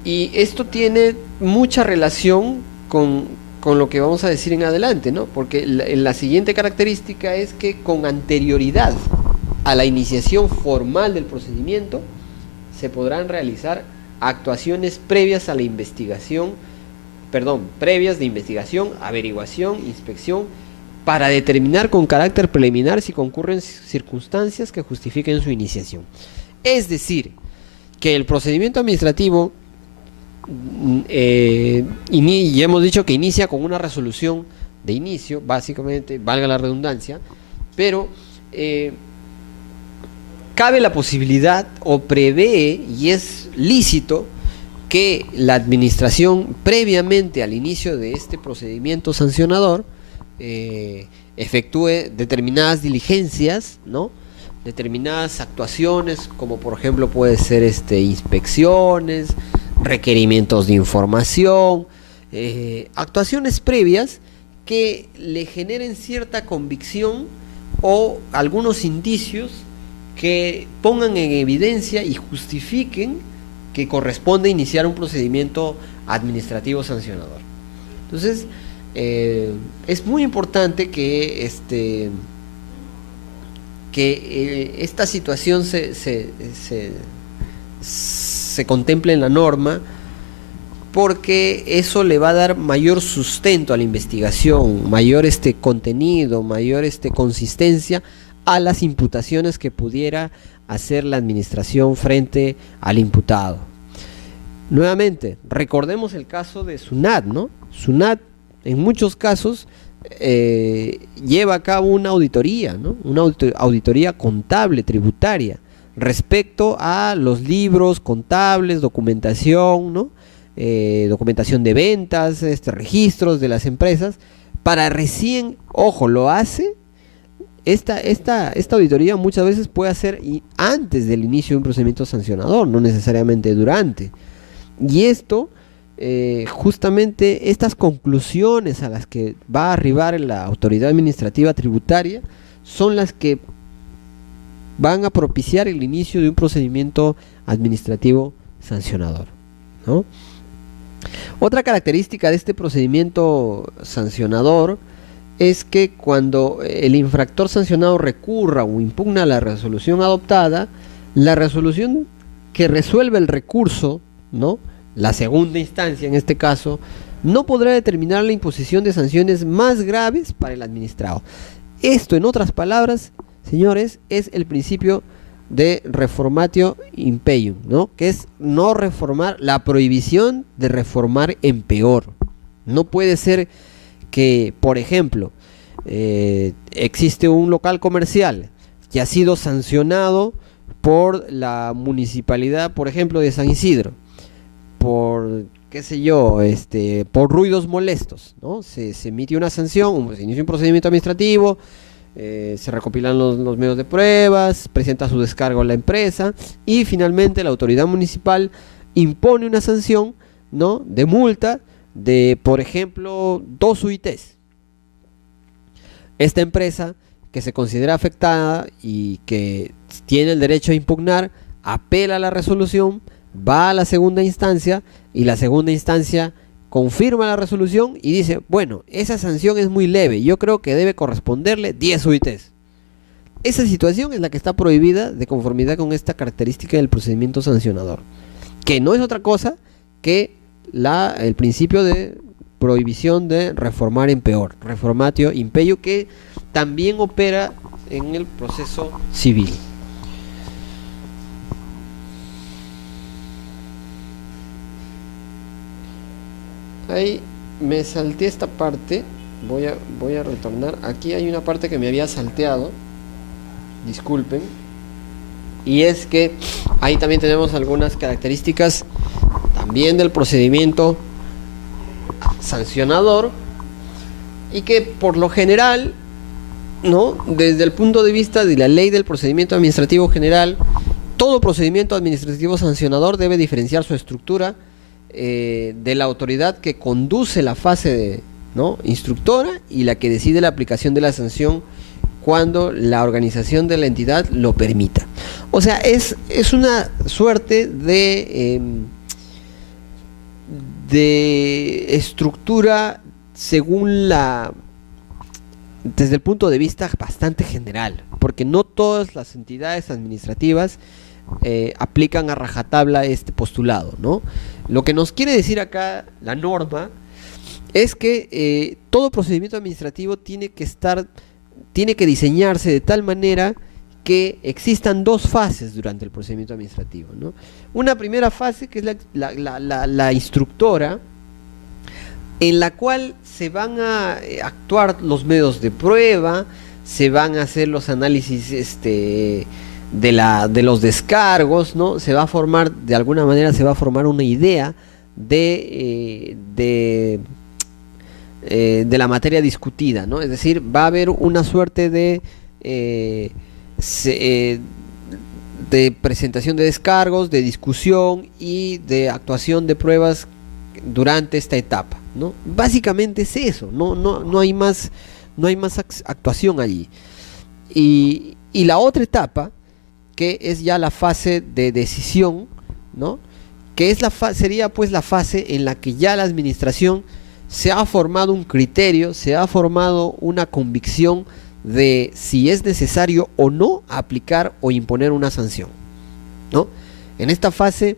Y esto tiene mucha relación con lo que vamos a decir en adelante, ¿no? Porque la siguiente característica es que con anterioridad a la iniciación formal del procedimiento se podrán realizar actuaciones previas a la investigación, previas de investigación, averiguación, inspección, para determinar con carácter preliminar si concurren circunstancias que justifiquen su iniciación. Es decir, que el procedimiento administrativo, y hemos dicho que inicia con una resolución de inicio, básicamente, valga la redundancia, pero cabe la posibilidad o prevé, y es lícito, que la administración previamente al inicio de este procedimiento sancionador efectúe determinadas diligencias, ¿no? Determinadas actuaciones, como por ejemplo puede ser inspecciones, requerimientos de información, actuaciones previas que le generen cierta convicción o algunos indicios que pongan en evidencia y justifiquen que corresponde iniciar un procedimiento administrativo sancionador. Entonces, es muy importante que esta situación se contemple en la norma, porque eso le va a dar mayor sustento a la investigación, mayor contenido, mayor consistencia a las imputaciones que pudiera hacer la administración frente al imputado. Nuevamente, recordemos el caso de SUNAT, ¿no? SUNAT en muchos casos lleva a cabo una auditoría, ¿no? Una auditoría contable, tributaria, respecto a los libros contables, documentación, ¿no? Documentación de ventas, registros de las empresas, para recién, ojo, lo hace, esta auditoría muchas veces puede hacer antes del inicio de un procedimiento sancionador, no necesariamente durante. Y esto, justamente estas conclusiones a las que va a arribar la autoridad administrativa tributaria son las que van a propiciar el inicio de un procedimiento administrativo sancionador, ¿no? Otra característica de este procedimiento sancionador es que cuando el infractor sancionado recurra o impugna la resolución adoptada, la resolución que resuelve el recurso, ¿no?, la segunda instancia en este caso, no podrá determinar la imposición de sanciones más graves para el administrado. Esto, en otras palabras, señores, es el principio de reformatio impeium, ¿no?, que es no reformar, la prohibición de reformar en peor. No puede ser que, por ejemplo, existe un local comercial que ha sido sancionado por la municipalidad, por ejemplo, de San Isidro, por, qué sé yo, por ruidos molestos, ¿no? Se emite una sanción, se inicia un procedimiento administrativo, se recopilan los medios de pruebas, presenta su descargo a la empresa y finalmente la autoridad municipal impone una sanción, ¿no?, de multa de, por ejemplo, 2 UITs. Esta empresa, que se considera afectada y que tiene el derecho a impugnar, apela a la resolución, va a la segunda instancia y la segunda instancia confirma la resolución y dice, bueno, esa sanción es muy leve, yo creo que debe corresponderle 10 UITs. Esa situación es la que está prohibida de conformidad con esta característica del procedimiento sancionador, que no es otra cosa que el principio de prohibición de reformar en peor, reformatio impeium, que también opera en el proceso civil. Ahí me salté esta parte, voy a retornar. Aquí hay una parte que me había salteado, disculpen, y es que ahí también tenemos algunas características también del procedimiento sancionador, y que por lo general, ¿no?, desde el punto de vista de la ley del procedimiento administrativo general, todo procedimiento administrativo sancionador debe diferenciar su estructura de la autoridad que conduce la fase instructora y la que decide la aplicación de la sanción cuando la organización de la entidad lo permita. O sea, es una suerte de estructura desde el punto de vista bastante general, porque no todas las entidades administrativas aplican a rajatabla este postulado, ¿no? Lo que nos quiere decir acá la norma es que todo procedimiento administrativo tiene que diseñarse de tal manera que existan 2 fases durante el procedimiento administrativo, ¿no? Una primera fase, que es la instructora, en la cual se van a actuar los medios de prueba, se van a hacer los análisis de los descargos, ¿no? Se va a formar, de alguna manera se va a formar una idea de la materia discutida, ¿no? Es decir, va a haber una suerte de presentación de descargos, de discusión y de actuación de pruebas durante esta etapa, ¿no? Básicamente es eso, no hay más actuación allí. Y la otra etapa, que es ya la fase de decisión, ¿no?, que es sería pues la fase en la que ya la administración se ha formado un criterio, se ha formado una convicción de si es necesario o no aplicar o imponer una sanción, ¿no? En esta fase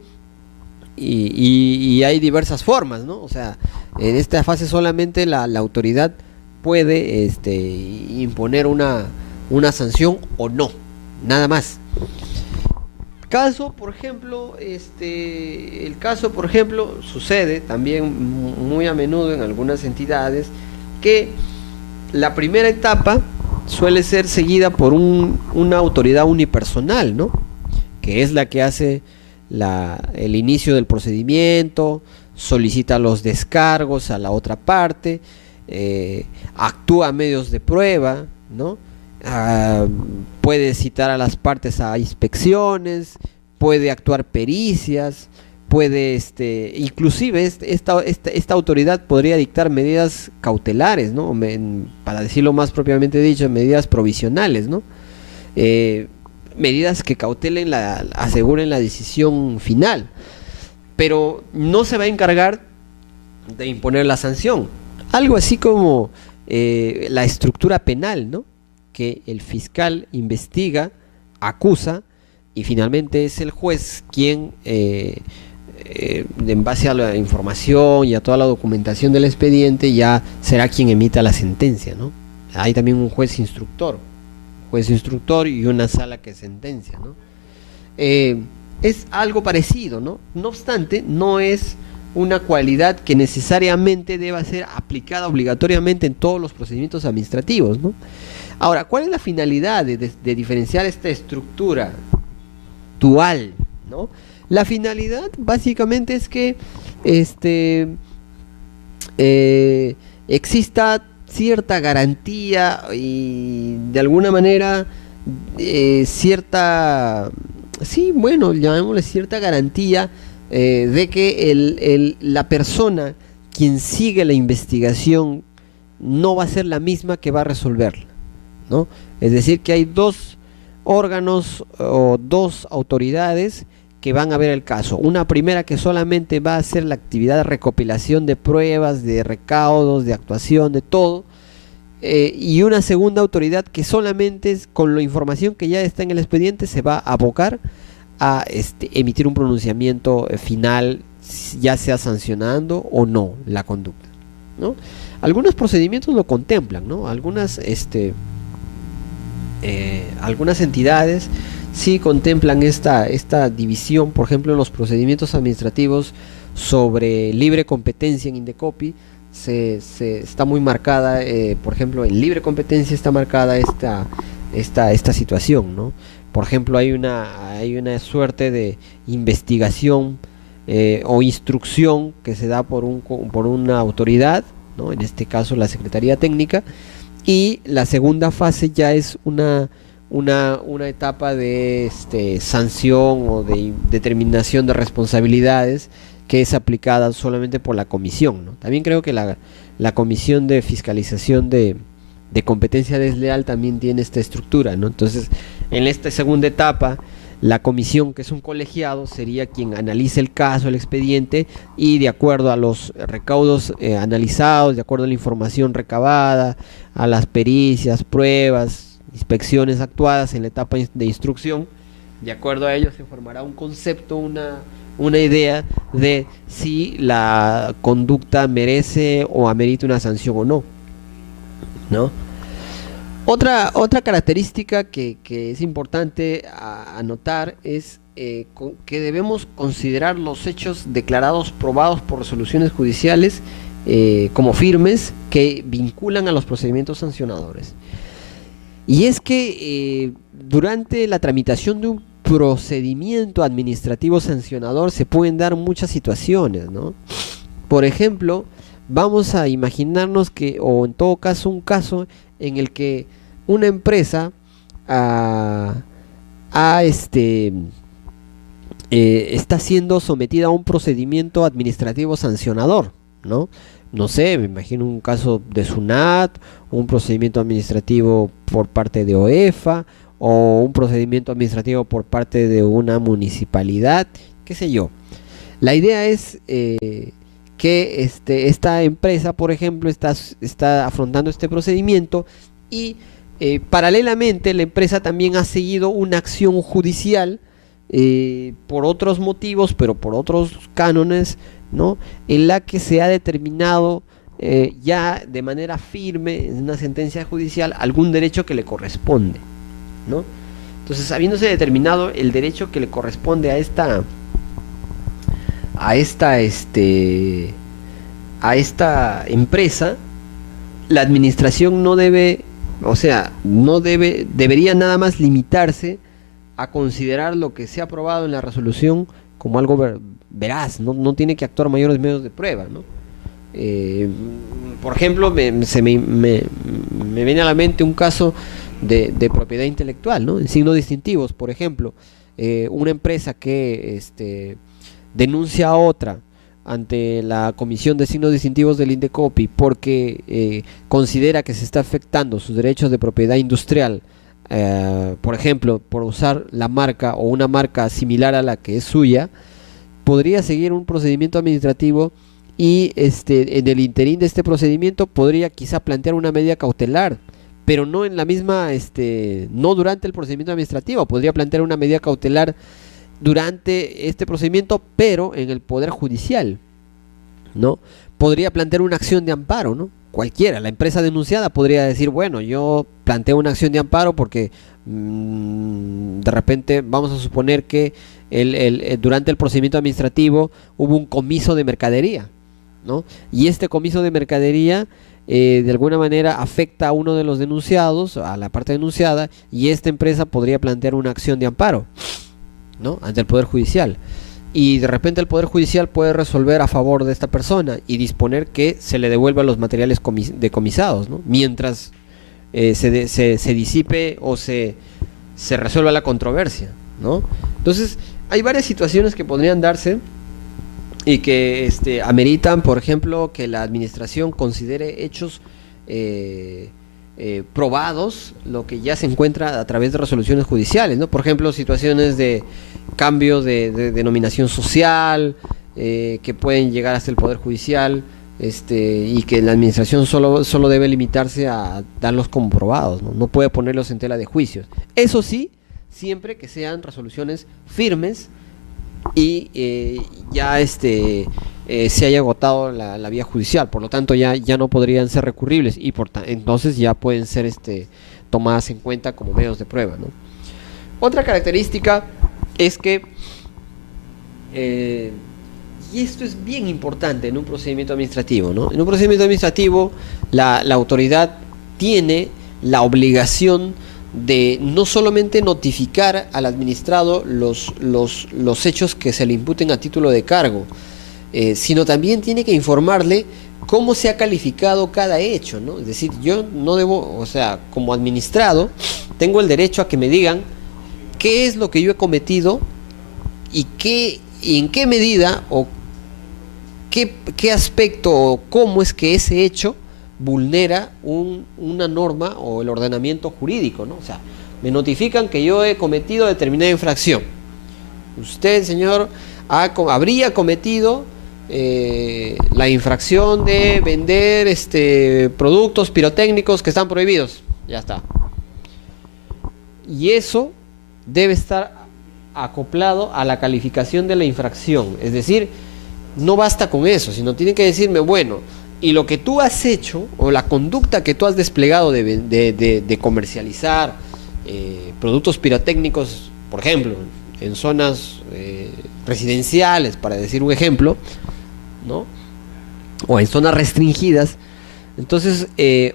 y hay diversas formas, ¿no? O sea, en esta fase solamente la autoridad puede imponer una sanción o no, nada más. El caso, por ejemplo, sucede también muy a menudo en algunas entidades que la primera etapa suele ser seguida por una autoridad unipersonal, ¿no? Que es la que hace el inicio del procedimiento, solicita los descargos a la otra parte, actúa a medios de prueba, ¿no? Puede citar a las partes a inspecciones, puede actuar pericias, puede, inclusive esta autoridad podría dictar medidas cautelares, ¿no? Para decirlo más propiamente dicho, medidas provisionales, ¿no? Medidas que aseguren la decisión final, pero no se va a encargar de imponer la sanción. Algo así como la estructura penal, ¿no? Que el fiscal investiga, acusa y finalmente es el juez quien, en base a la información y a toda la documentación del expediente, ya será quien emita la sentencia, ¿no? Hay también un juez instructor y una sala que sentencia, ¿no? Es algo parecido, ¿no? No obstante, no es una cualidad que necesariamente deba ser aplicada obligatoriamente en todos los procedimientos administrativos, ¿no? Ahora, ¿cuál es la finalidad de diferenciar esta estructura dual, ¿no? La finalidad básicamente es que exista cierta garantía y de alguna manera llamémosle cierta garantía de que la persona quien sigue la investigación no va a ser la misma que va a resolverla, ¿no? Es decir, que hay dos órganos o dos autoridades que van a ver el caso. Una primera que solamente va a hacer la actividad de recopilación de pruebas, de recaudos, de actuación, de todo, y una segunda autoridad que solamente con la información que ya está en el expediente se va a abocar a emitir un pronunciamiento final, ya sea sancionando o no la conducta, ¿no? Algunos procedimientos lo contemplan, ¿no? Algunas entidades sí contemplan esta división. Por ejemplo, en los procedimientos administrativos sobre libre competencia en Indecopi está muy marcada, por ejemplo, en libre competencia está marcada esta situación, ¿no? Por ejemplo, hay una suerte de investigación o instrucción que se da por una autoridad, ¿no? En este caso la Secretaría Técnica, y la segunda fase ya es una etapa de sanción o de determinación de responsabilidades que es aplicada solamente por la comisión, ¿no? También creo que la comisión de fiscalización de competencia desleal también tiene esta estructura, ¿no? Entonces, en esta segunda etapa, la comisión, que es un colegiado, sería quien analice el caso, el expediente, y de acuerdo a los recaudos analizados, de acuerdo a la información recabada, a las pericias, pruebas, inspecciones actuadas en la etapa de instrucción, de acuerdo a ello se formará un concepto, una idea de si la conducta merece o amerita una sanción o no, ¿no? Otra característica que es importante anotar es que debemos considerar los hechos declarados probados por resoluciones judiciales como firmes que vinculan a los procedimientos sancionadores. Y es que durante la tramitación de un procedimiento administrativo sancionador se pueden dar muchas situaciones, ¿no? Por ejemplo, vamos a imaginarnos o en todo caso, un caso en el que una empresa está siendo sometida a un procedimiento administrativo sancionador, ¿no? No sé, me imagino un caso de SUNAT, un procedimiento administrativo por parte de OEFA, o un procedimiento administrativo por parte de una municipalidad, qué sé yo. La idea es que esta empresa, por ejemplo, está afrontando este procedimiento y paralelamente la empresa también ha seguido una acción judicial por otros motivos, pero por otros cánones, ¿no? En la que se ha determinado ya de manera firme en una sentencia judicial algún derecho que le corresponde, ¿no? Entonces, habiéndose determinado el derecho que le corresponde a esta, este, a esta empresa, la administración no debe, o sea, debería nada más limitarse a considerar lo que se ha aprobado en la resolución como algo veraz, no tiene que actuar mayores medios de prueba, ¿no? Eh, por ejemplo, me viene a la mente un caso de propiedad intelectual, ¿no? En signos distintivos, por ejemplo, una empresa que denuncia a otra ante la Comisión de Signos Distintivos del INDECOPI porque considera que se está afectando sus derechos de propiedad industrial, por ejemplo, por usar la marca o una marca similar a la que es suya, podría seguir un procedimiento administrativo y en el interín de este procedimiento podría quizá plantear una medida cautelar, pero no en la misma, no durante el procedimiento administrativo, podría plantear una medida cautelar durante este procedimiento, pero en el Poder Judicial, ¿no? Podría plantear una acción de amparo, ¿no? Cualquiera, la empresa denunciada podría decir, bueno, yo planteo una acción de amparo porque de repente vamos a suponer que durante el procedimiento administrativo hubo un comiso de mercadería, ¿no? Y este comiso de mercadería de alguna manera afecta a uno de los denunciados, a la parte denunciada, y esta empresa podría plantear una acción de amparo, ¿no? Ante el Poder Judicial. Y de repente el Poder Judicial puede resolver a favor de esta persona y disponer que se le devuelvan los materiales decomisados, ¿no? Mientras se disipe o se resuelva la controversia, ¿no? Entonces, hay varias situaciones que podrían darse y que ameritan, por ejemplo, que la administración considere hechos probados lo que ya se encuentra a través de resoluciones judiciales, ¿no? Por ejemplo, situaciones de cambio de denominación social que pueden llegar hasta el Poder Judicial, y que la administración solo debe limitarse a darlos como probados, ¿no? No puede ponerlos en tela de juicios. Eso sí, siempre que sean resoluciones firmes y ya se haya agotado la vía judicial, por lo tanto ya no podrían ser recurribles y entonces ya pueden ser tomadas en cuenta como medios de prueba, ¿no? Otra característica es que y esto es bien importante en un procedimiento administrativo, ¿no? En un procedimiento administrativo la autoridad tiene la obligación de no solamente notificar al administrado los hechos que se le imputen a título de cargo, sino también tiene que informarle cómo se ha calificado cada hecho, ¿no? Es decir, yo no debo, o sea, como administrado, tengo el derecho a que me digan qué es lo que yo he cometido y en qué medida o qué aspecto o cómo es que ese hecho vulnera una norma o el ordenamiento jurídico, ¿no? O sea, me notifican que yo he cometido determinada infracción. Usted, señor, habría cometido la infracción de vender productos pirotécnicos que están prohibidos. Ya está. Y eso debe estar acoplado a la calificación de la infracción. Es decir, no basta con eso, sino tienen que decirme, bueno, y lo que tú has hecho o la conducta que tú has desplegado de comercializar productos pirotécnicos, por ejemplo, en zonas residenciales, para decir un ejemplo, ¿no? O en zonas restringidas, entonces,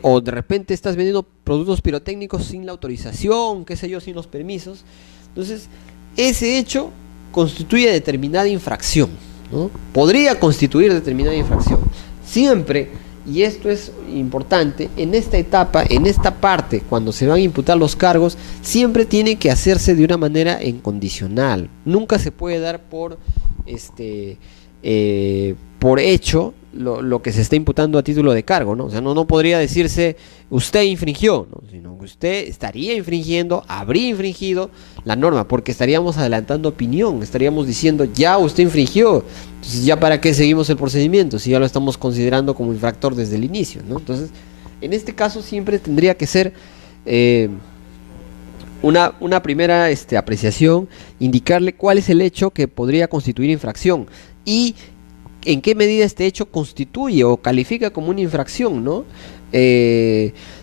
o de repente estás vendiendo productos pirotécnicos sin la autorización, qué sé yo, sin los permisos, entonces ese hecho constituye determinada infracción, ¿no? Podría constituir determinada infracción. Siempre, y esto es importante, en esta etapa, en esta parte, cuando se van a imputar los cargos, siempre tiene que hacerse de una manera incondicional. Nunca se puede dar por hecho lo que se está imputando a título de cargo, ¿no? O sea, no podría decirse usted infringió, ¿no? Sino que usted estaría infringiendo, habría infringido la norma, porque estaríamos adelantando opinión, estaríamos diciendo ya usted infringió, entonces ya para qué seguimos el procedimiento si ya lo estamos considerando como infractor desde el inicio, ¿no? Entonces, en este caso siempre tendría que ser una primera apreciación, indicarle cuál es el hecho que podría constituir infracción y en qué medida este hecho constituye o califica como una infracción, ¿no?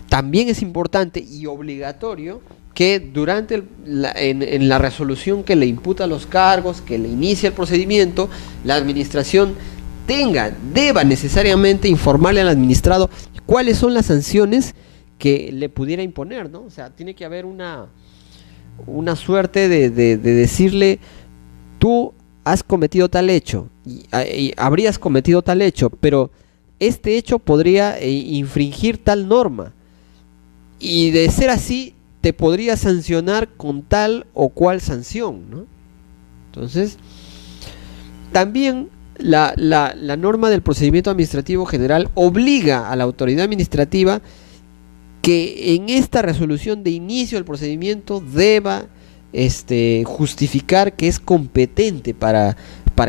También es importante y obligatorio que durante en la resolución que le imputa los cargos, que le inicia el procedimiento, la administración deba necesariamente informarle al administrado cuáles son las sanciones que le pudiera imponer, ¿no? O sea, tiene que haber una suerte de decirle, tú has cometido tal hecho, y habrías cometido tal hecho, pero este hecho podría infringir tal norma, y de ser así, te podría sancionar con tal o cual sanción, ¿no? Entonces, también la norma del procedimiento administrativo general obliga a la autoridad administrativa que en esta resolución de inicio del procedimiento deba justificar que es competente para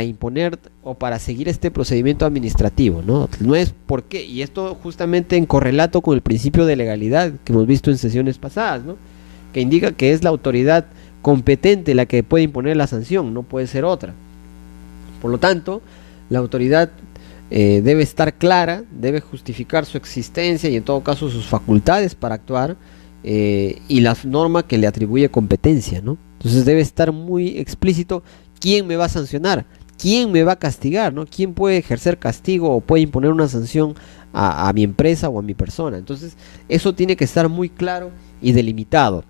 imponer o para seguir este procedimiento administrativo, ¿no? No es por qué, y esto justamente en correlato con el principio de legalidad que hemos visto en sesiones pasadas, ¿no? Que indica que es la autoridad competente la que puede imponer la sanción, no puede ser otra. Por lo tanto, la autoridad debe estar clara, debe justificar su existencia y en todo caso sus facultades para actuar, y la norma que le atribuye competencia, ¿no? Entonces debe estar muy explícito quién me va a sancionar, quién me va a castigar, ¿no? Quién puede ejercer castigo o puede imponer una sanción a mi empresa o a mi persona. Entonces eso tiene que estar muy claro y delimitado.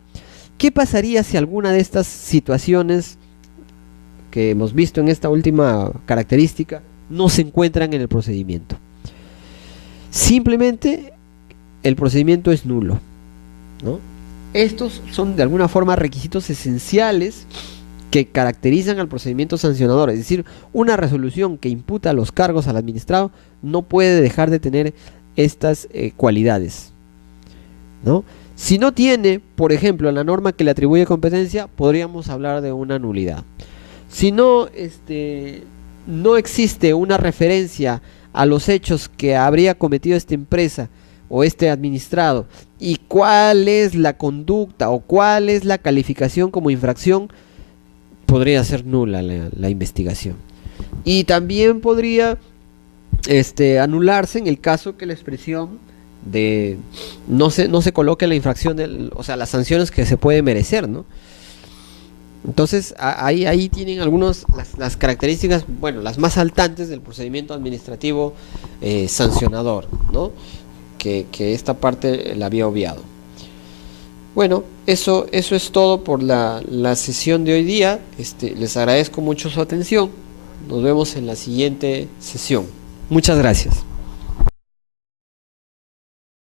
¿Qué pasaría si alguna de estas situaciones que hemos visto en esta última característica no se encuentran en el procedimiento? Simplemente el procedimiento es nulo, ¿no? Estos son de alguna forma requisitos esenciales que caracterizan al procedimiento sancionador, es decir, una resolución que imputa los cargos al administrado no puede dejar de tener estas cualidades, ¿no? Si no tiene, por ejemplo, la norma que le atribuye competencia, podríamos hablar de una nulidad. Si no, no existe una referencia a los hechos que habría cometido esta empresa o este administrado y cuál es la conducta o cuál es la calificación como infracción, podría ser nula la investigación. Y también podría anularse en el caso que la expresión de no se coloque la infracción, o sea, las sanciones que se puede merecer, ¿no? Entonces ahí tienen algunas las características, bueno, las más saltantes del procedimiento administrativo sancionador, ¿no? Que esta parte la había obviado. Bueno, eso es todo por la sesión de hoy día. Les agradezco mucho su atención. Nos vemos en la siguiente sesión. Muchas gracias.